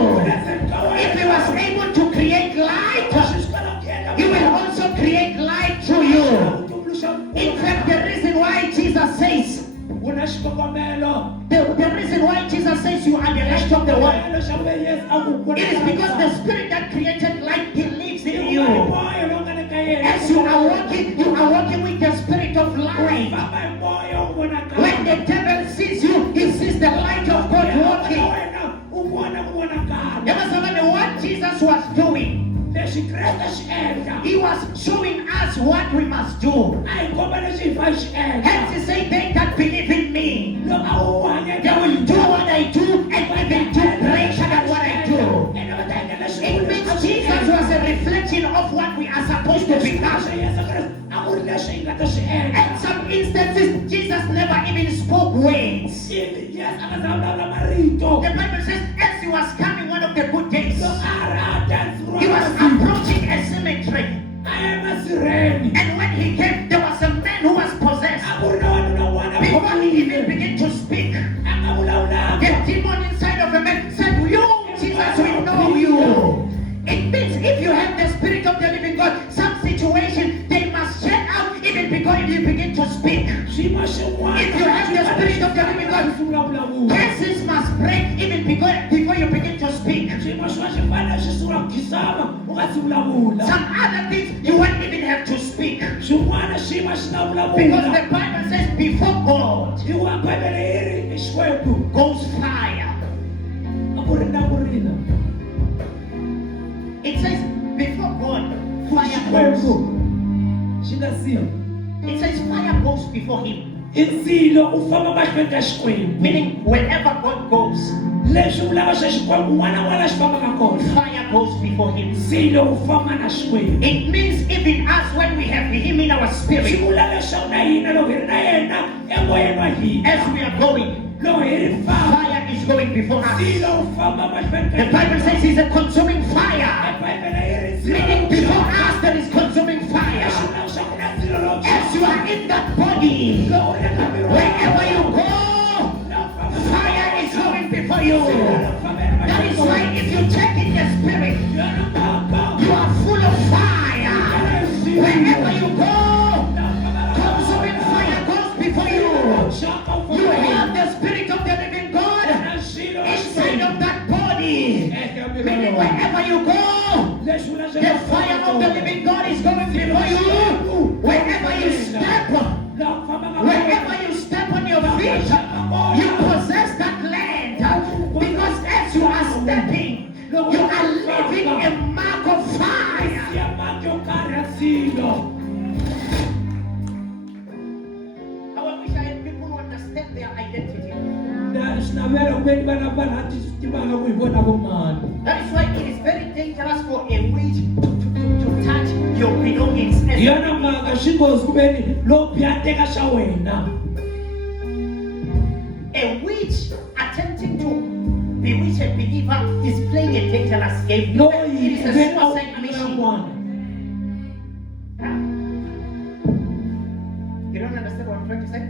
If He was If able to create light, He will also create light through you. In fact, the reason why Jesus says, the reason why Jesus says you are the light of the world, it is because the Spirit that created light, He lives in you. As you are walking with the Spirit of light. When the devil sees you, he sees the light of God walking. You must remember what Jesus was doing. He was showing us what we must do. Hence He said, they that believe in me, they will do what I do and even do greater than what I do. It means Jesus was a reflection of what we are supposed to become. In some instances, Jesus never even spoke words. The Bible says, as He was coming one of the good days, He was approaching a cemetery. And when He came, there was a man who was possessed. Before he even began to speak, the demon inside of the man said, "You, Jesus, we know you." It means if you have the Spirit of the living God, some situation they must shut out even before you begin to speak. If you have the Spirit of the living God, curses must break even before you begin to speak. Some other things you won't even have to speak. Because the Bible says before God goes fire. It says before God fire goes. It says fire goes before Him. Meaning wherever God goes, leswi vulaka swa Xikwembu n'wana wa la xi fambaka kona fire goes before him. ndzilo wu famba na Xikwembu. It means even us, when we have him in our Swi spirit, vula leswaku na hina loko hi ri na yena emoyeni wa hina as we are going, loko hi ri famba fire is going before us. ndzilo wu famba mahlweni ka The Bible says he's a consuming hina. fire. Bibele yi ri ndzilo Meaning lowu before xaka. us there is consuming fire. Leswi vulaka swa ku na ndzilo lowu As you are in that body, loko u ri ka miri wa wherever you go, fire is going before you. That is why if you check in your spirit, you are full of fire. Wherever you go, consuming fire goes before you. You have the spirit of the living God inside of that body. Meaning wherever you go, the fire of the living God is going before you. Wherever you step on your feet, you possess that land. Because as you are stepping, you are leaving a mark of fire. How I wish I had people who understand their identity. That is why it is very dangerous for a witch to touch your belongings. A witch attempting to bewitch a believer is playing a dangerous game. It is a suicide mission. You don't understand what I'm trying to say?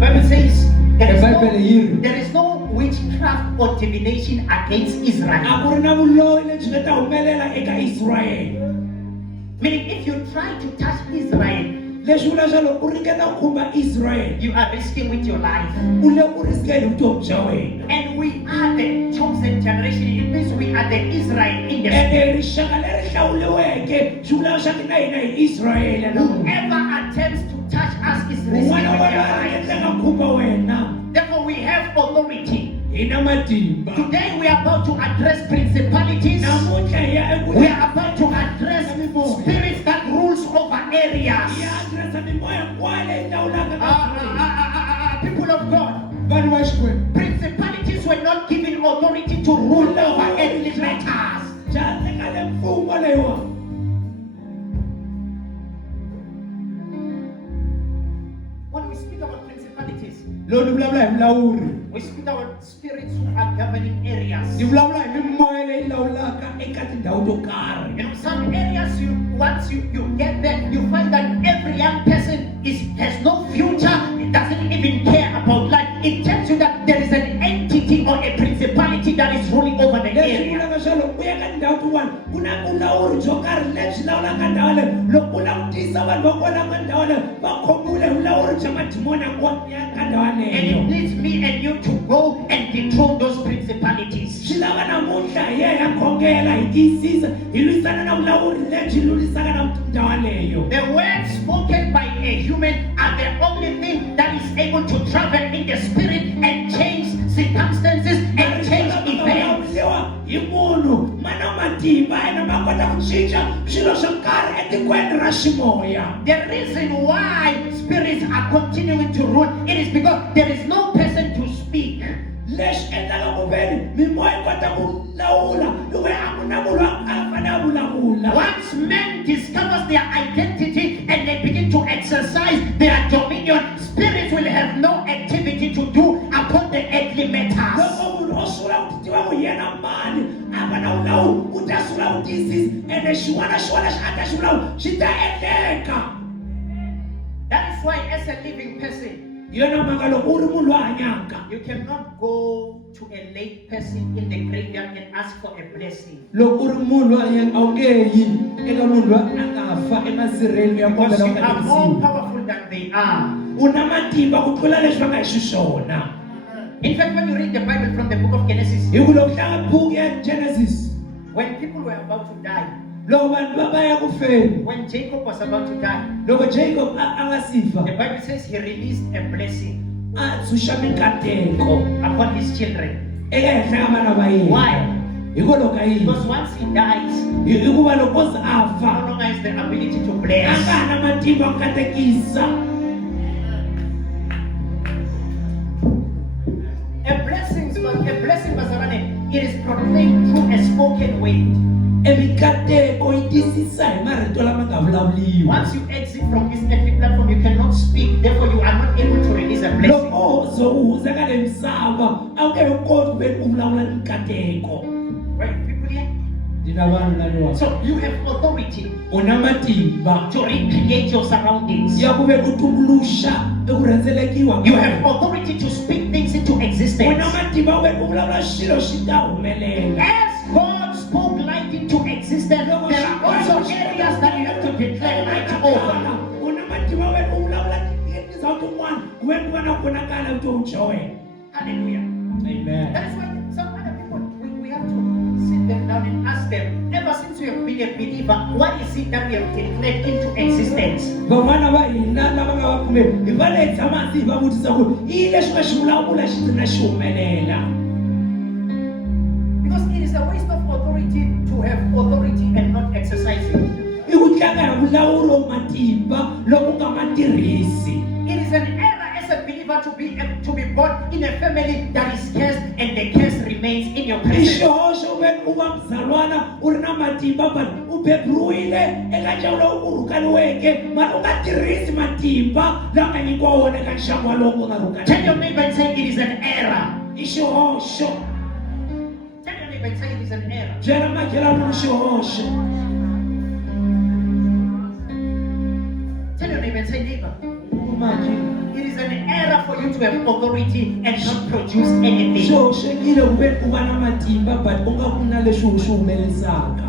Bible says there is no witchcraft or divination against Israel. Meaning if you try to touch Israel, you are risking with your life. And we are the chosen generation. It means we are the Israel in the spirit. Whoever attempts to touch us is risking with their lives. Therefore we have authority. Today we are about to address principalities. We are about to address spirits that rules over areas. People of God, principalities were not given authority to rule over earthly matters. When we speak about principalities, we speak about spirits who are governing areas. You know, some areas once you get there, you find that every young person has no future, doesn't even care about life. It tells you that there is an entity or a principality that is ruling over the area. And it needs me and you to go and dethrone those principalities. The words spoken by a human are the only thing that is able to travel in the spirit and change circumstances and change events. The reason why spirits are continuing to rule, it is because there is no person to speak. Once men discover their identity and they begin to exercise their dominion, spirits will have no activity to do upon the earthly matters. That is why as a living person, you cannot go to a late person in the graveyard and ask for a blessing. Because you are more powerful than they are. In fact, when you read the Bible from the book of Genesis, when people were about to die, when Jacob was about to die, the Bible says he released a blessing upon his children. Why? Because once he dies, he no longer has the ability to bless. blessing, bazalwane, it is proclaimed through a spoken word. Emikateko itisisa hi marito lama nga vulavuriwa. Once you exit from this earthly platform, you cannot speak. Therefore, you are not able to release a blessing. Loko zo uza ka le misava a wu nge he koti ku ve u vulavula ni mikateko. Right, people here? Ndina vanhu laniwa. So you have authority U na matimba to recreate your surroundings. ya ku ve ku tumbuluxa eku rhandzelekiwa. You have authority to speak things into U na existence. matimba ku ve ku vulavula xilo xi ta humelela. As God spoke light into existence, there are also areas that you have to declare light over. U na matimba ku ve u vulavula tindhawu tin'wana ku ve ku va na ku vonakala vutomi bya wena. Hallelujah. Amen. That is why some other people, we have to sit them down and ask them, ever since you have been a believer, what is it that we have declared into existence? Van'wana va hina lava nga va pfumeli hi va le tshama hansi hi va vutisa ku i leswi nga xi vulavula xi tina xi humelela. Because it is a waste of authority to have authority and not exercise it. I ku tlanga hi vulawuri wa matimba loko nga ma tirhisi. It is an error as a believer to be born in a family that is cursed and the curse remains in your I presence. xihoxo ve u va muzalwana u ri na matimba but u beburiwile eka ndyangu lowu u rhukaniweke mara u nga tirhisi matimba lama nga nyikiwa wona eka ndyangu walowo u nga Tell your rhukaniweke. neighbor and say it is an error. I xihoxo. Tell your neighbor and say it is an error. Byela makhelwani ni xihoxo. Tell your neighbor and say, neighbor, Maki. it is an error for you to have authority and not produce anything. Swihoxekile ku ve u va na matimba but u nga ku na leswi u swi humelisaka.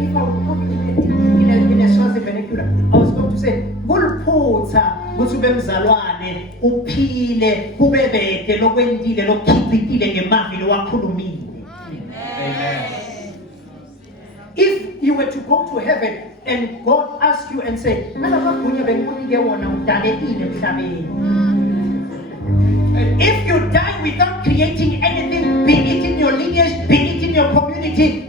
If I would put in a Swazi vernacular, I was going to say, Gulputsa, Gusube Mzalwane, Upile, Ubebete, Lokwendile, Lokipitile, Gemavi, Loakulumile. If you were to go to heaven and God asked you and say, if you die without creating anything, be it in your lineage, be it in your community,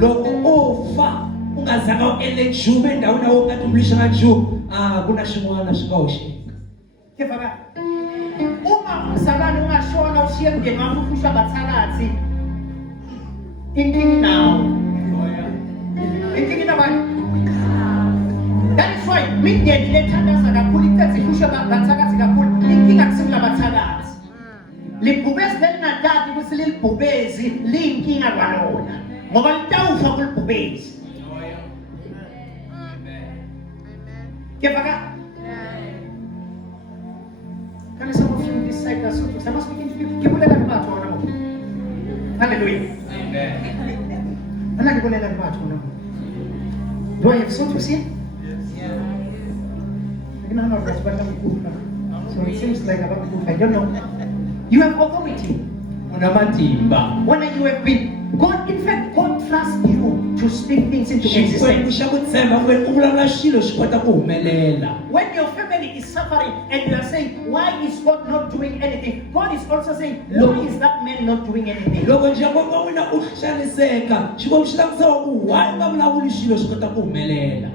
Loko u fa u nga zanga u endle nchumu endhawini ya u nga tumbuluxanga nchumu ku na xin'wana swi nga hoxeka. Uma umzalwane ungashona ushiye mndeni wakho ufushwa bathakathi, inkingi nawo. Inkingi nabani? That is why mindeni lethandaza kakhulu iqedza ifushwe bathakathi kakhulu, inkinga kusikula bathakathi. Libhubezi lelingatati ukuthi lilibhubezi liyinkinga kwalona ngoba litawufa kulibhubezi. Kepha can some of you this side are so I must begin to give you hallelujah. Do I have so to say? So it seems like about I don't know. You have authority. Una matimba. When you have been, God, in fact, God trusts you to speak things into Xikwembu existence. xa ku tshemba ku u vulavula xilo xi kota ku humelela. When your family is suffering and you are saying, why is God not doing anything? God is also saying, why is that man not doing anything? Loko ndyangu wa wena u xaniseka Xikwembu xi ta ku tsala ku why u nga vulavuli xilo xi kota ku humelela.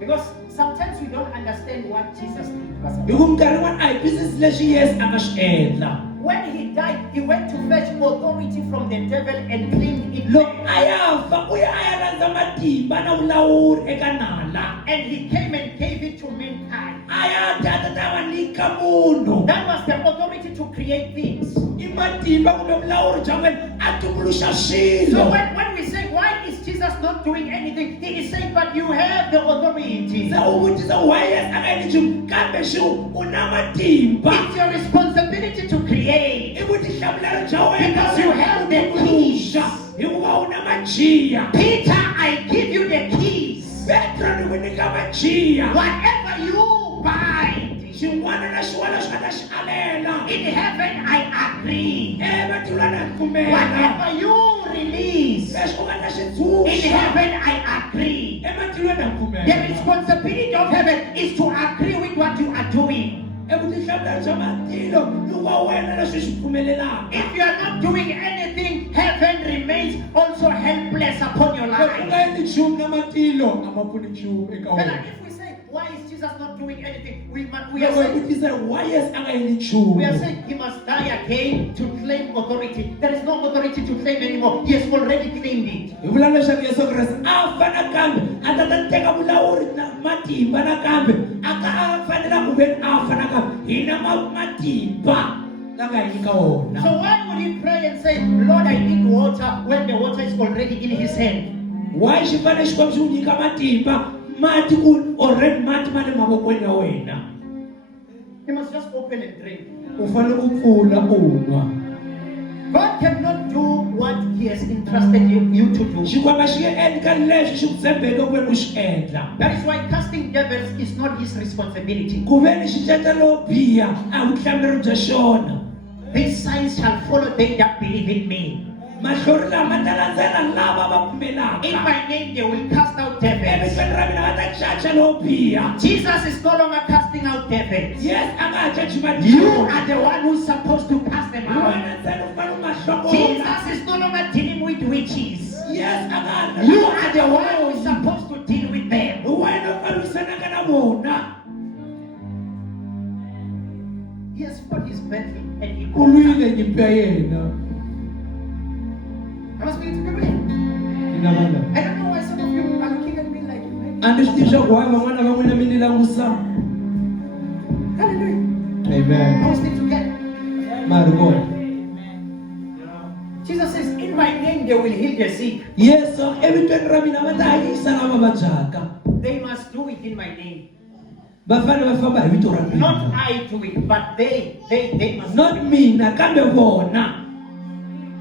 Because sometimes we don't understand what Jesus did. Hi ku minkarhi yin'wana a hi twisisi leswi Yesu a nga swi endla. When he died, he went to fetch authority from the devil and claimed it. Loko a ya fa u ya a ya landza matimba na vulawuri eka nala. And he came and gave it to mankind. A ya tata ta va nyika munhu. That was the authority to create things. I matimba kumbe vulawuri bya wena a tumbuluxa So swilo. when we say, why is Jesus not doing anything? He is saying, but you have the authority. Se u vutisa why Yesu a nga endli nchumu kambe xi u na matimba. It's your responsibility to create. I vutihlamuleri bya wena Because you have the keys. hikuva u na majiya. Peter, I give you the keys. Petro ni ku nyika majiya. Whatever you bind Xin'wana na xin'wana xi nga ta xi alela. in heaven, I agree. Ematulwana ya pfumela. Whatever you release Leswi u nga ta xi in tshuxa. heaven, I agree. Ematulweni ya The pfumela. responsibility of heaven is to agree with what you are doing. Evutihlamuleri bya matilo i wa wena leswi swi pfumelelaka. If you are not doing anything, heaven remains also helpless upon your Loko u life. nga endli nchumu na matilo a ma pfuni nchumu eka But wena. if we say, why is Jesus not doing anything? We are loko hi saying, vutisa why yesu a nga endli we nchumu are saying he must die again to claim authority. There is no authority to claim anymore. He has already claimed it. hi vula leswaku yesu kreste a fa nakambe a ta ta teka vulawuri na matimba nakambe a ka a fanela ku veni a fa nakambe hina matimba la nga hi nyika wona. So why would he pray and say, Lord, I need water when the water is already in his hand? why xi fane xi komba xi n'wi nyika matimba mati ku already mati ma le mavokweni ya wena? He must just open and drink. u fanele ku pfula u nwa. God cannot do what he has entrusted you to do. xikwama xi nge endli ka leswi xi ku tshembeke ku veni u xi endla. That is why casting devils is not his responsibility. ku veni xi teka lo biha a vutihlamuleri bya xona. These signs shall follow they that believe in me. mahlori lama ta landzela lava va pfumelaka. In my name they will cast out devils. evikweni ra mina va ta caca lo biha. Jesus is no longer casting out devils. yes a nga ha caci You are the one who's supposed to cast them out. wena ntsena u fane u ma hlokola. Jesus is no longer dealing with witches. yes a nga ha You are the one who's supposed to deal with them. wena u fane u lwisanaka na vona. He has fought his battle and he u conquered. lwile nyimpi ya yena. I was speaking to people. Ina vana. I don't know why some of you are looking at me like, a ni swi tivi swa ku why van'wana va n'wina mi ni langusa. hallelujah. amen. I was need to get. ma ri kona. Jesus says, in my name they will heal the sick. yesu evitweni ra mina va ta hanyisa lava vabyaka. They must do it in my name. va fane va famba hi vito ra Not mina. I do it, but they must. not mina kambe vona.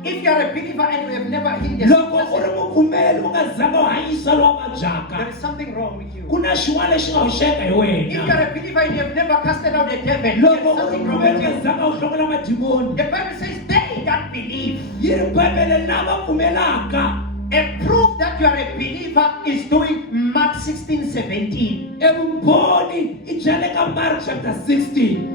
If you are a believer and you have never healed the loko u sick, ri mupfumeli u nga zanga u hanyisa lava there vabyaka, is something wrong with you. ku na xin'wana lexi nga hoxeka hi If you wena. are a believer and you have never casted out the devil, there loko is u ri something wrong mupfumeli u with nga you. zanga u hlokola madimoni. The Bible says, they that believe. yi ri bibele lava pfumelaka. A proof that you are a believer is doing Mark 16:17. evumbhoni i bya le ka Mark chapter 16.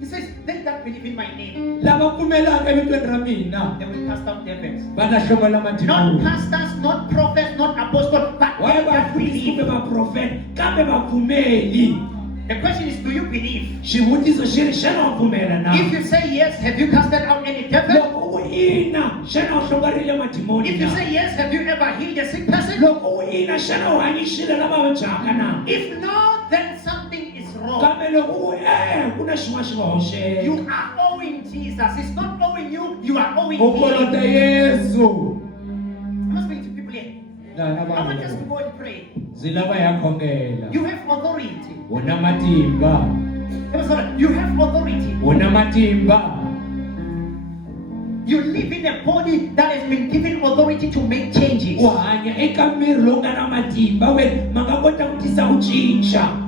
He says, they that believe in my name, lava pfumelaka evitweni ra mina they will cast out devils. va ta hlokola Not madimoni. pastors, not prophets, not apostles, but why they that vafundhisi kumbe believe. vaprofeta kambe vapfumeli. The question is, do you believe? xivutiso xi ri xana wa pfumela na? If you say yes, have you casted out any devil? loko u ina xana u hlokarile madimoni If you na? say yes, have you ever healed a sick person? loko u ina xana u hanyisile lava vabyaka na? If no, then something is wrong. kambe loko u ku na xin'wana xi nga hoxeka. You are owing Jesus. It's not owing you, you are owing u kolota him. yesu. I'm not speaking to people here. I want us to go and pray. ndzi lava ya khongela. You have authority. u na matimba. You have authority. u na matimba. You live in a body that has been given authority to make changes. u hanya eka miri lowu nga na matimba we ma nga kota ku tisa ku cinca.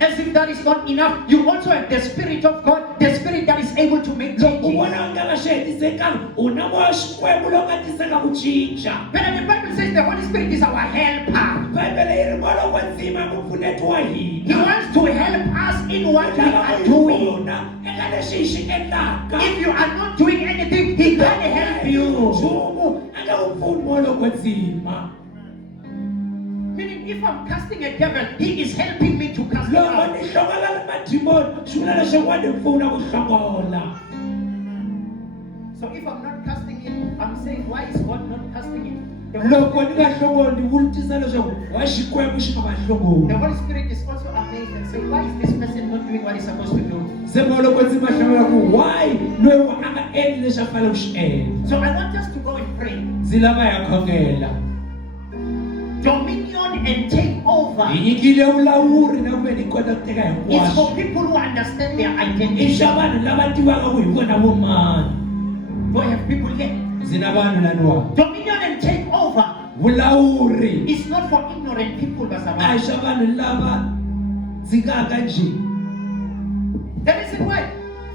As if that is not enough, you also have the Spirit of God, the Spirit that is able to make loko u changes. vona nga nga swi hetisekanga u na moya xikwembu lowu nga tisaka ku cinca. But the Bible says the Holy Spirit is our helper. bibele yi ri moya wa ndzima mupfuneti wa He hina. wants to help us in what we lava are ku hi doing. pfuna eka leswi hi xi endlaka. If you are not doing anything, He can't help you. nchumu a nga wu pfuni moya loko ndzima. Meaning, if I'm casting a devil, He is helping me to cast it loko out. ni hlongola ni madimoni swi vula leswaku wa ni pfuna ku hlongola. So if I'm not casting it, I'm saying, why is God not casting it? The loko ni nga hlongoli ni vutisa leswaku wa xikwembu xi nga va hlongoli. Holy Spirit is also amazed and saying, why is this person not doing what he's supposed to do? se moya loko ndzi ma hlongola ku why loyi wa a nga endli leswi a fanele ku xi endla. So I want us to go and pray. ndzi lava ya khongela. Dominion and take over. hi nyikile vulawuri na ku ve ni kota ku teka It's hinkwaswo. for people who understand their i identity. xa vanhu lava tivaka ku hi vona vo mani. Do I have people here? ndzi na vanhu laniwa. Dominion and take over vulawuri is not for ignorant people, a hi Basama. xa vanhu lava dzikaka njhe. The reason why,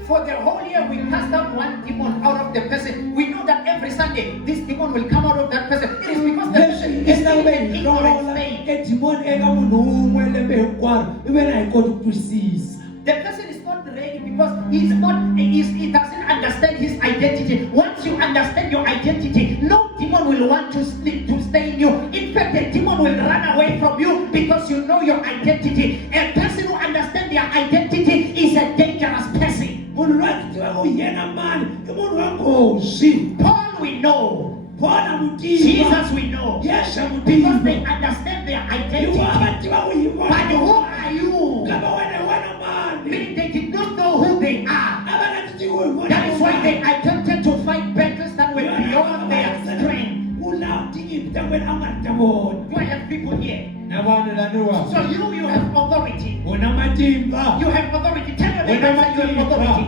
for the whole year we cast out one demon out of the person. We know that every Sunday this demon will come out of that person. It is because the person leswi is endlaka in ve an hi ignorant hlongola state. edimoni eka munhu wun'we lembe hinkwaro i ve na hi koti ku twisisa. The person is not ready because he doesn't understand his identity. Once you understand your identity, no demon will want to stay in you. In fact, the demon will run away from you because you know your identity. A person who understands their identity is a dangerous person. munhu loyi a ti tivaka ku yena mani i munhu wa nghozi. Paul we know. Paula mutiva, Jesus we know. Yesu Because they mutiva, understand their iwo identity. ava tiva ku hi But who vona. are you? Kambe wena mani. Meaning they did not know who they are. A va nga ti tivi ku hi vona. That is why they attempted to fight battles that were beyond their strength. Ku lava tinyimpi ta wena a nga ri ta vona. Do I have people here? Na vanhu laniwa. So you have authority. U na matimba. You have authority. Tell your neighbor and say you have authority.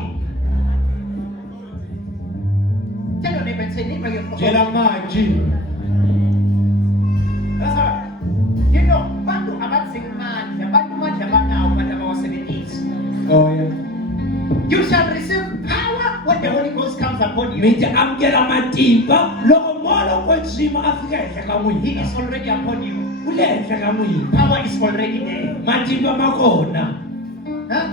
Tell your neighbor and say neighbor you have authority. Jela maji. That's all. You know, bantu abatsimani, abantu manje abanawo abantu abawasebenzi. Oh yeah. You shall receive power when the Holy Ghost comes upon you. Mi ta amukela matimba loko Moya wa Kwetsima a fika ehenhla ka He n'wina. is already upon you. U le henhla ka n'wina. Power is already there. Matimba ma kona. Huh?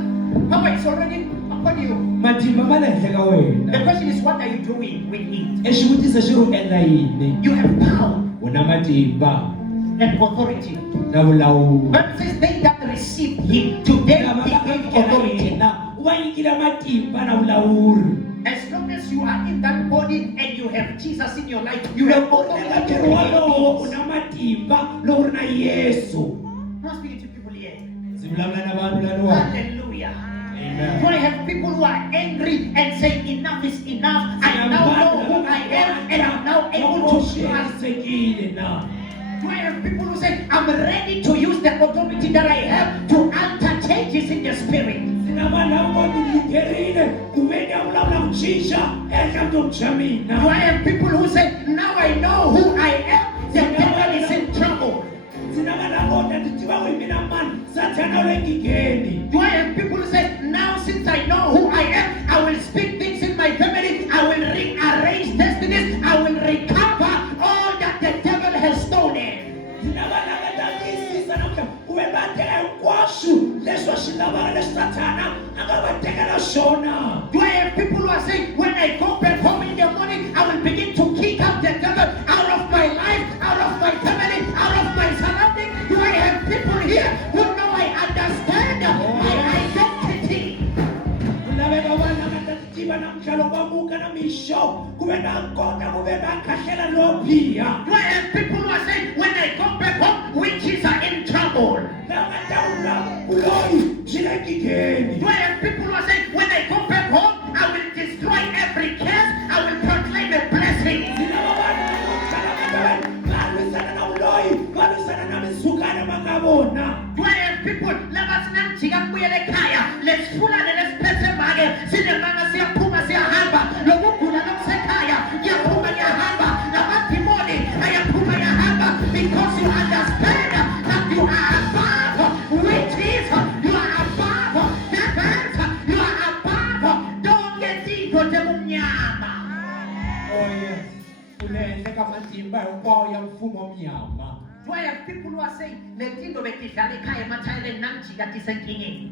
Power is already upon you. Matimba ma le henhla ka The wena. question is, what are you doing with it? Exivutiso xi ri endla yini? You have power U na matimba and authority. na vulawuri. Bible says they that receive him, to them Lava he va gave amukela authority. yena, u va nyikile matimba na vulawuri. As long as you are in that body and you have Jesus in your life, you have Eka authority. ntirho walowo u na matimba lowu ri na Yesu. I'm not speaking to people here. Ndzi vulavula na vanhu laniwa. Hallelujah. Amen. Do I have people who are angry and say enough is enough? I now know who I am and I'm now able to trust. Hlayisekile na. Do I have people who say I'm ready to use the authority that I have to alter changes in the spirit? Sina vanhu lava ngo tinyikerile ku ve ni a vulavula ku cinca ehenhla vutomi bya Do mina. I have people who say now I know who I am? The devil is in trouble. Sina vanhu lava ngo ta ti tiva ku hi mina mani Satana u le nkingeni. Do I have people who say now since I know who I am, I will speak things in my family, I will rearrange destinies, I will recover all that the devil has stolen. Sina vanhu lava ta tiyisisa namuntlha ku ve va teka hinkwaswo leswi va swi lavaka leswi Satana a nga va tekela swona. Do I have people who are saying when I go back home in the morning, I will begin to kick out the devil out of my life, out of my family, out of my surrounding? Do I have people here who know I understand my identity? Ku laveka vanhu lava ta ti tiva namuntlha loko va muka na mixo ku ve na kota ku ve va khahlela lowo biha. Do I have people who are saying when I go back home, witches are in trouble? Lava ta vula vuloyi byi le nkingeni. Do I have people who are saying when I go back home, I will destroy every curse, I will proclaim a blessing? Sina vanhu namuntlha lava ta va lwisana na vuloyi, va lwisana na misukana maka vona. Do I have people lava sinamjika kubuyela ekhaya, lesifulane lesiphethe manje, sinemanga siyaphuma siyahamba, lokugula lokusekhaya kuyaphuma kuyahamba, namadimoni ayaphuma yahamba, because you understand that you are above witches, you are above devils, you are above donke zinto zebumnyama. Oh yes, ku le henhla ka matimba hinkwawo ya mfumo wa mnyama. Do I have people who are saying letindo betidlala ekhaya emathayeleni namjika tisenkingeni?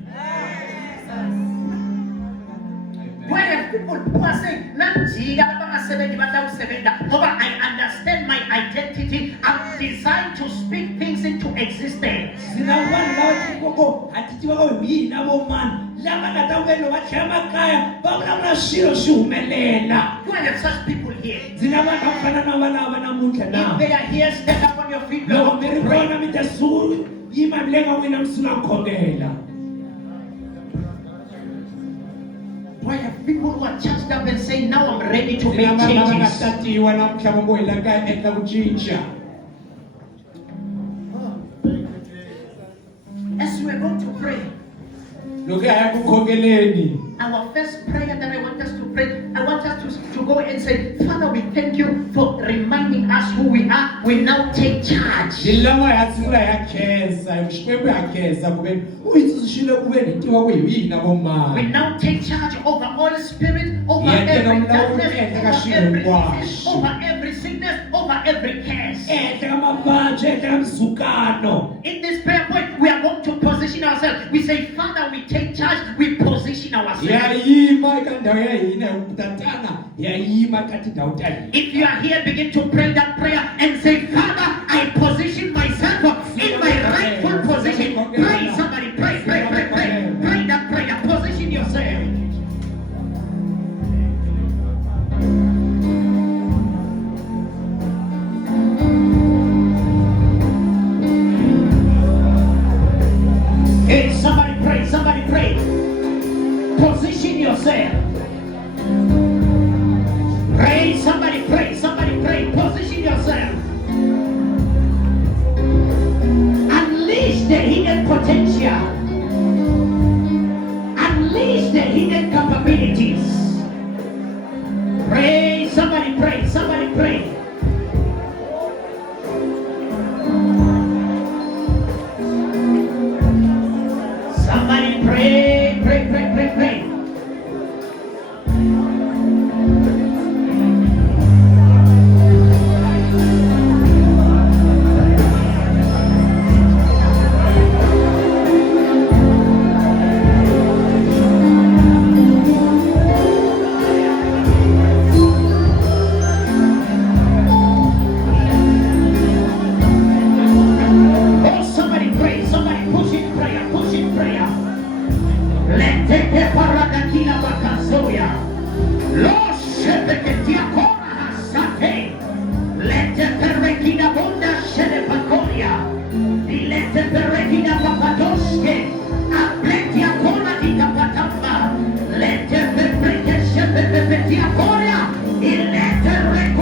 Do I have people who are saying namjika labangasebenzi batawusebenza ngoba I understand my identity, I'm designed to speak things into existence. Sina vanhu lava tikoko a ti tivaka hi yini vo mani lava nga ta velo va tlhela makaya va vulavula swilo swi humelela. Do I have such people here? Ndzi na vanhu va fana na valava namuntlha If na. they are here, stand up on your feet. We Loko want mi to ri pray. kona mi ta yima mi le ka n'wina mi sungula khongela. Do I have people who are charged up and say now I'm ready to Ndzi make na vanhu lava nga changes? tatiwa namuntlha va ngo hi la ka endla ku cinca. As we are going to pray, Loko hi ya ku khongeleni, our first prayer that I want us to pray, I want us to go and say, Father, we thank you for reminding us who we are. We now take charge. hi lava hi ya sungula hi ya khensa hi Xikwembu hi ya khensa ku ve u hi tsutsumile ku ve ni tiva ku hi yini vo We mani. now take charge over all spirit, over Yeah, every take them darkness, down, over take every them disease, down. over every sickness, over every curse. Ehenhla ka mavabyi, ehenhla ka misukano. In this prayer point, we are going to position ourselves. We say, Father, we take charge, we position Ya ourselves. yima eka ndhawu ya hina hi ku tatana ya yima eka tindhawu ta hina. If you are here, begin to pray that prayer and say, Father, I position myself somebody pray, somebody pray. Somebody pray, pray, pray, pray, pray. Oh, somebody pray, somebody push in prayer, push in prayer. Leteke paradakina bakazoya. Lo shebeketia kora hasate. Lete perekina bonda shedepakoria. Dilete perekina papadoske. Abletia kora dikapatamba. Lete pepreke shebepepetia koria. Ilete reko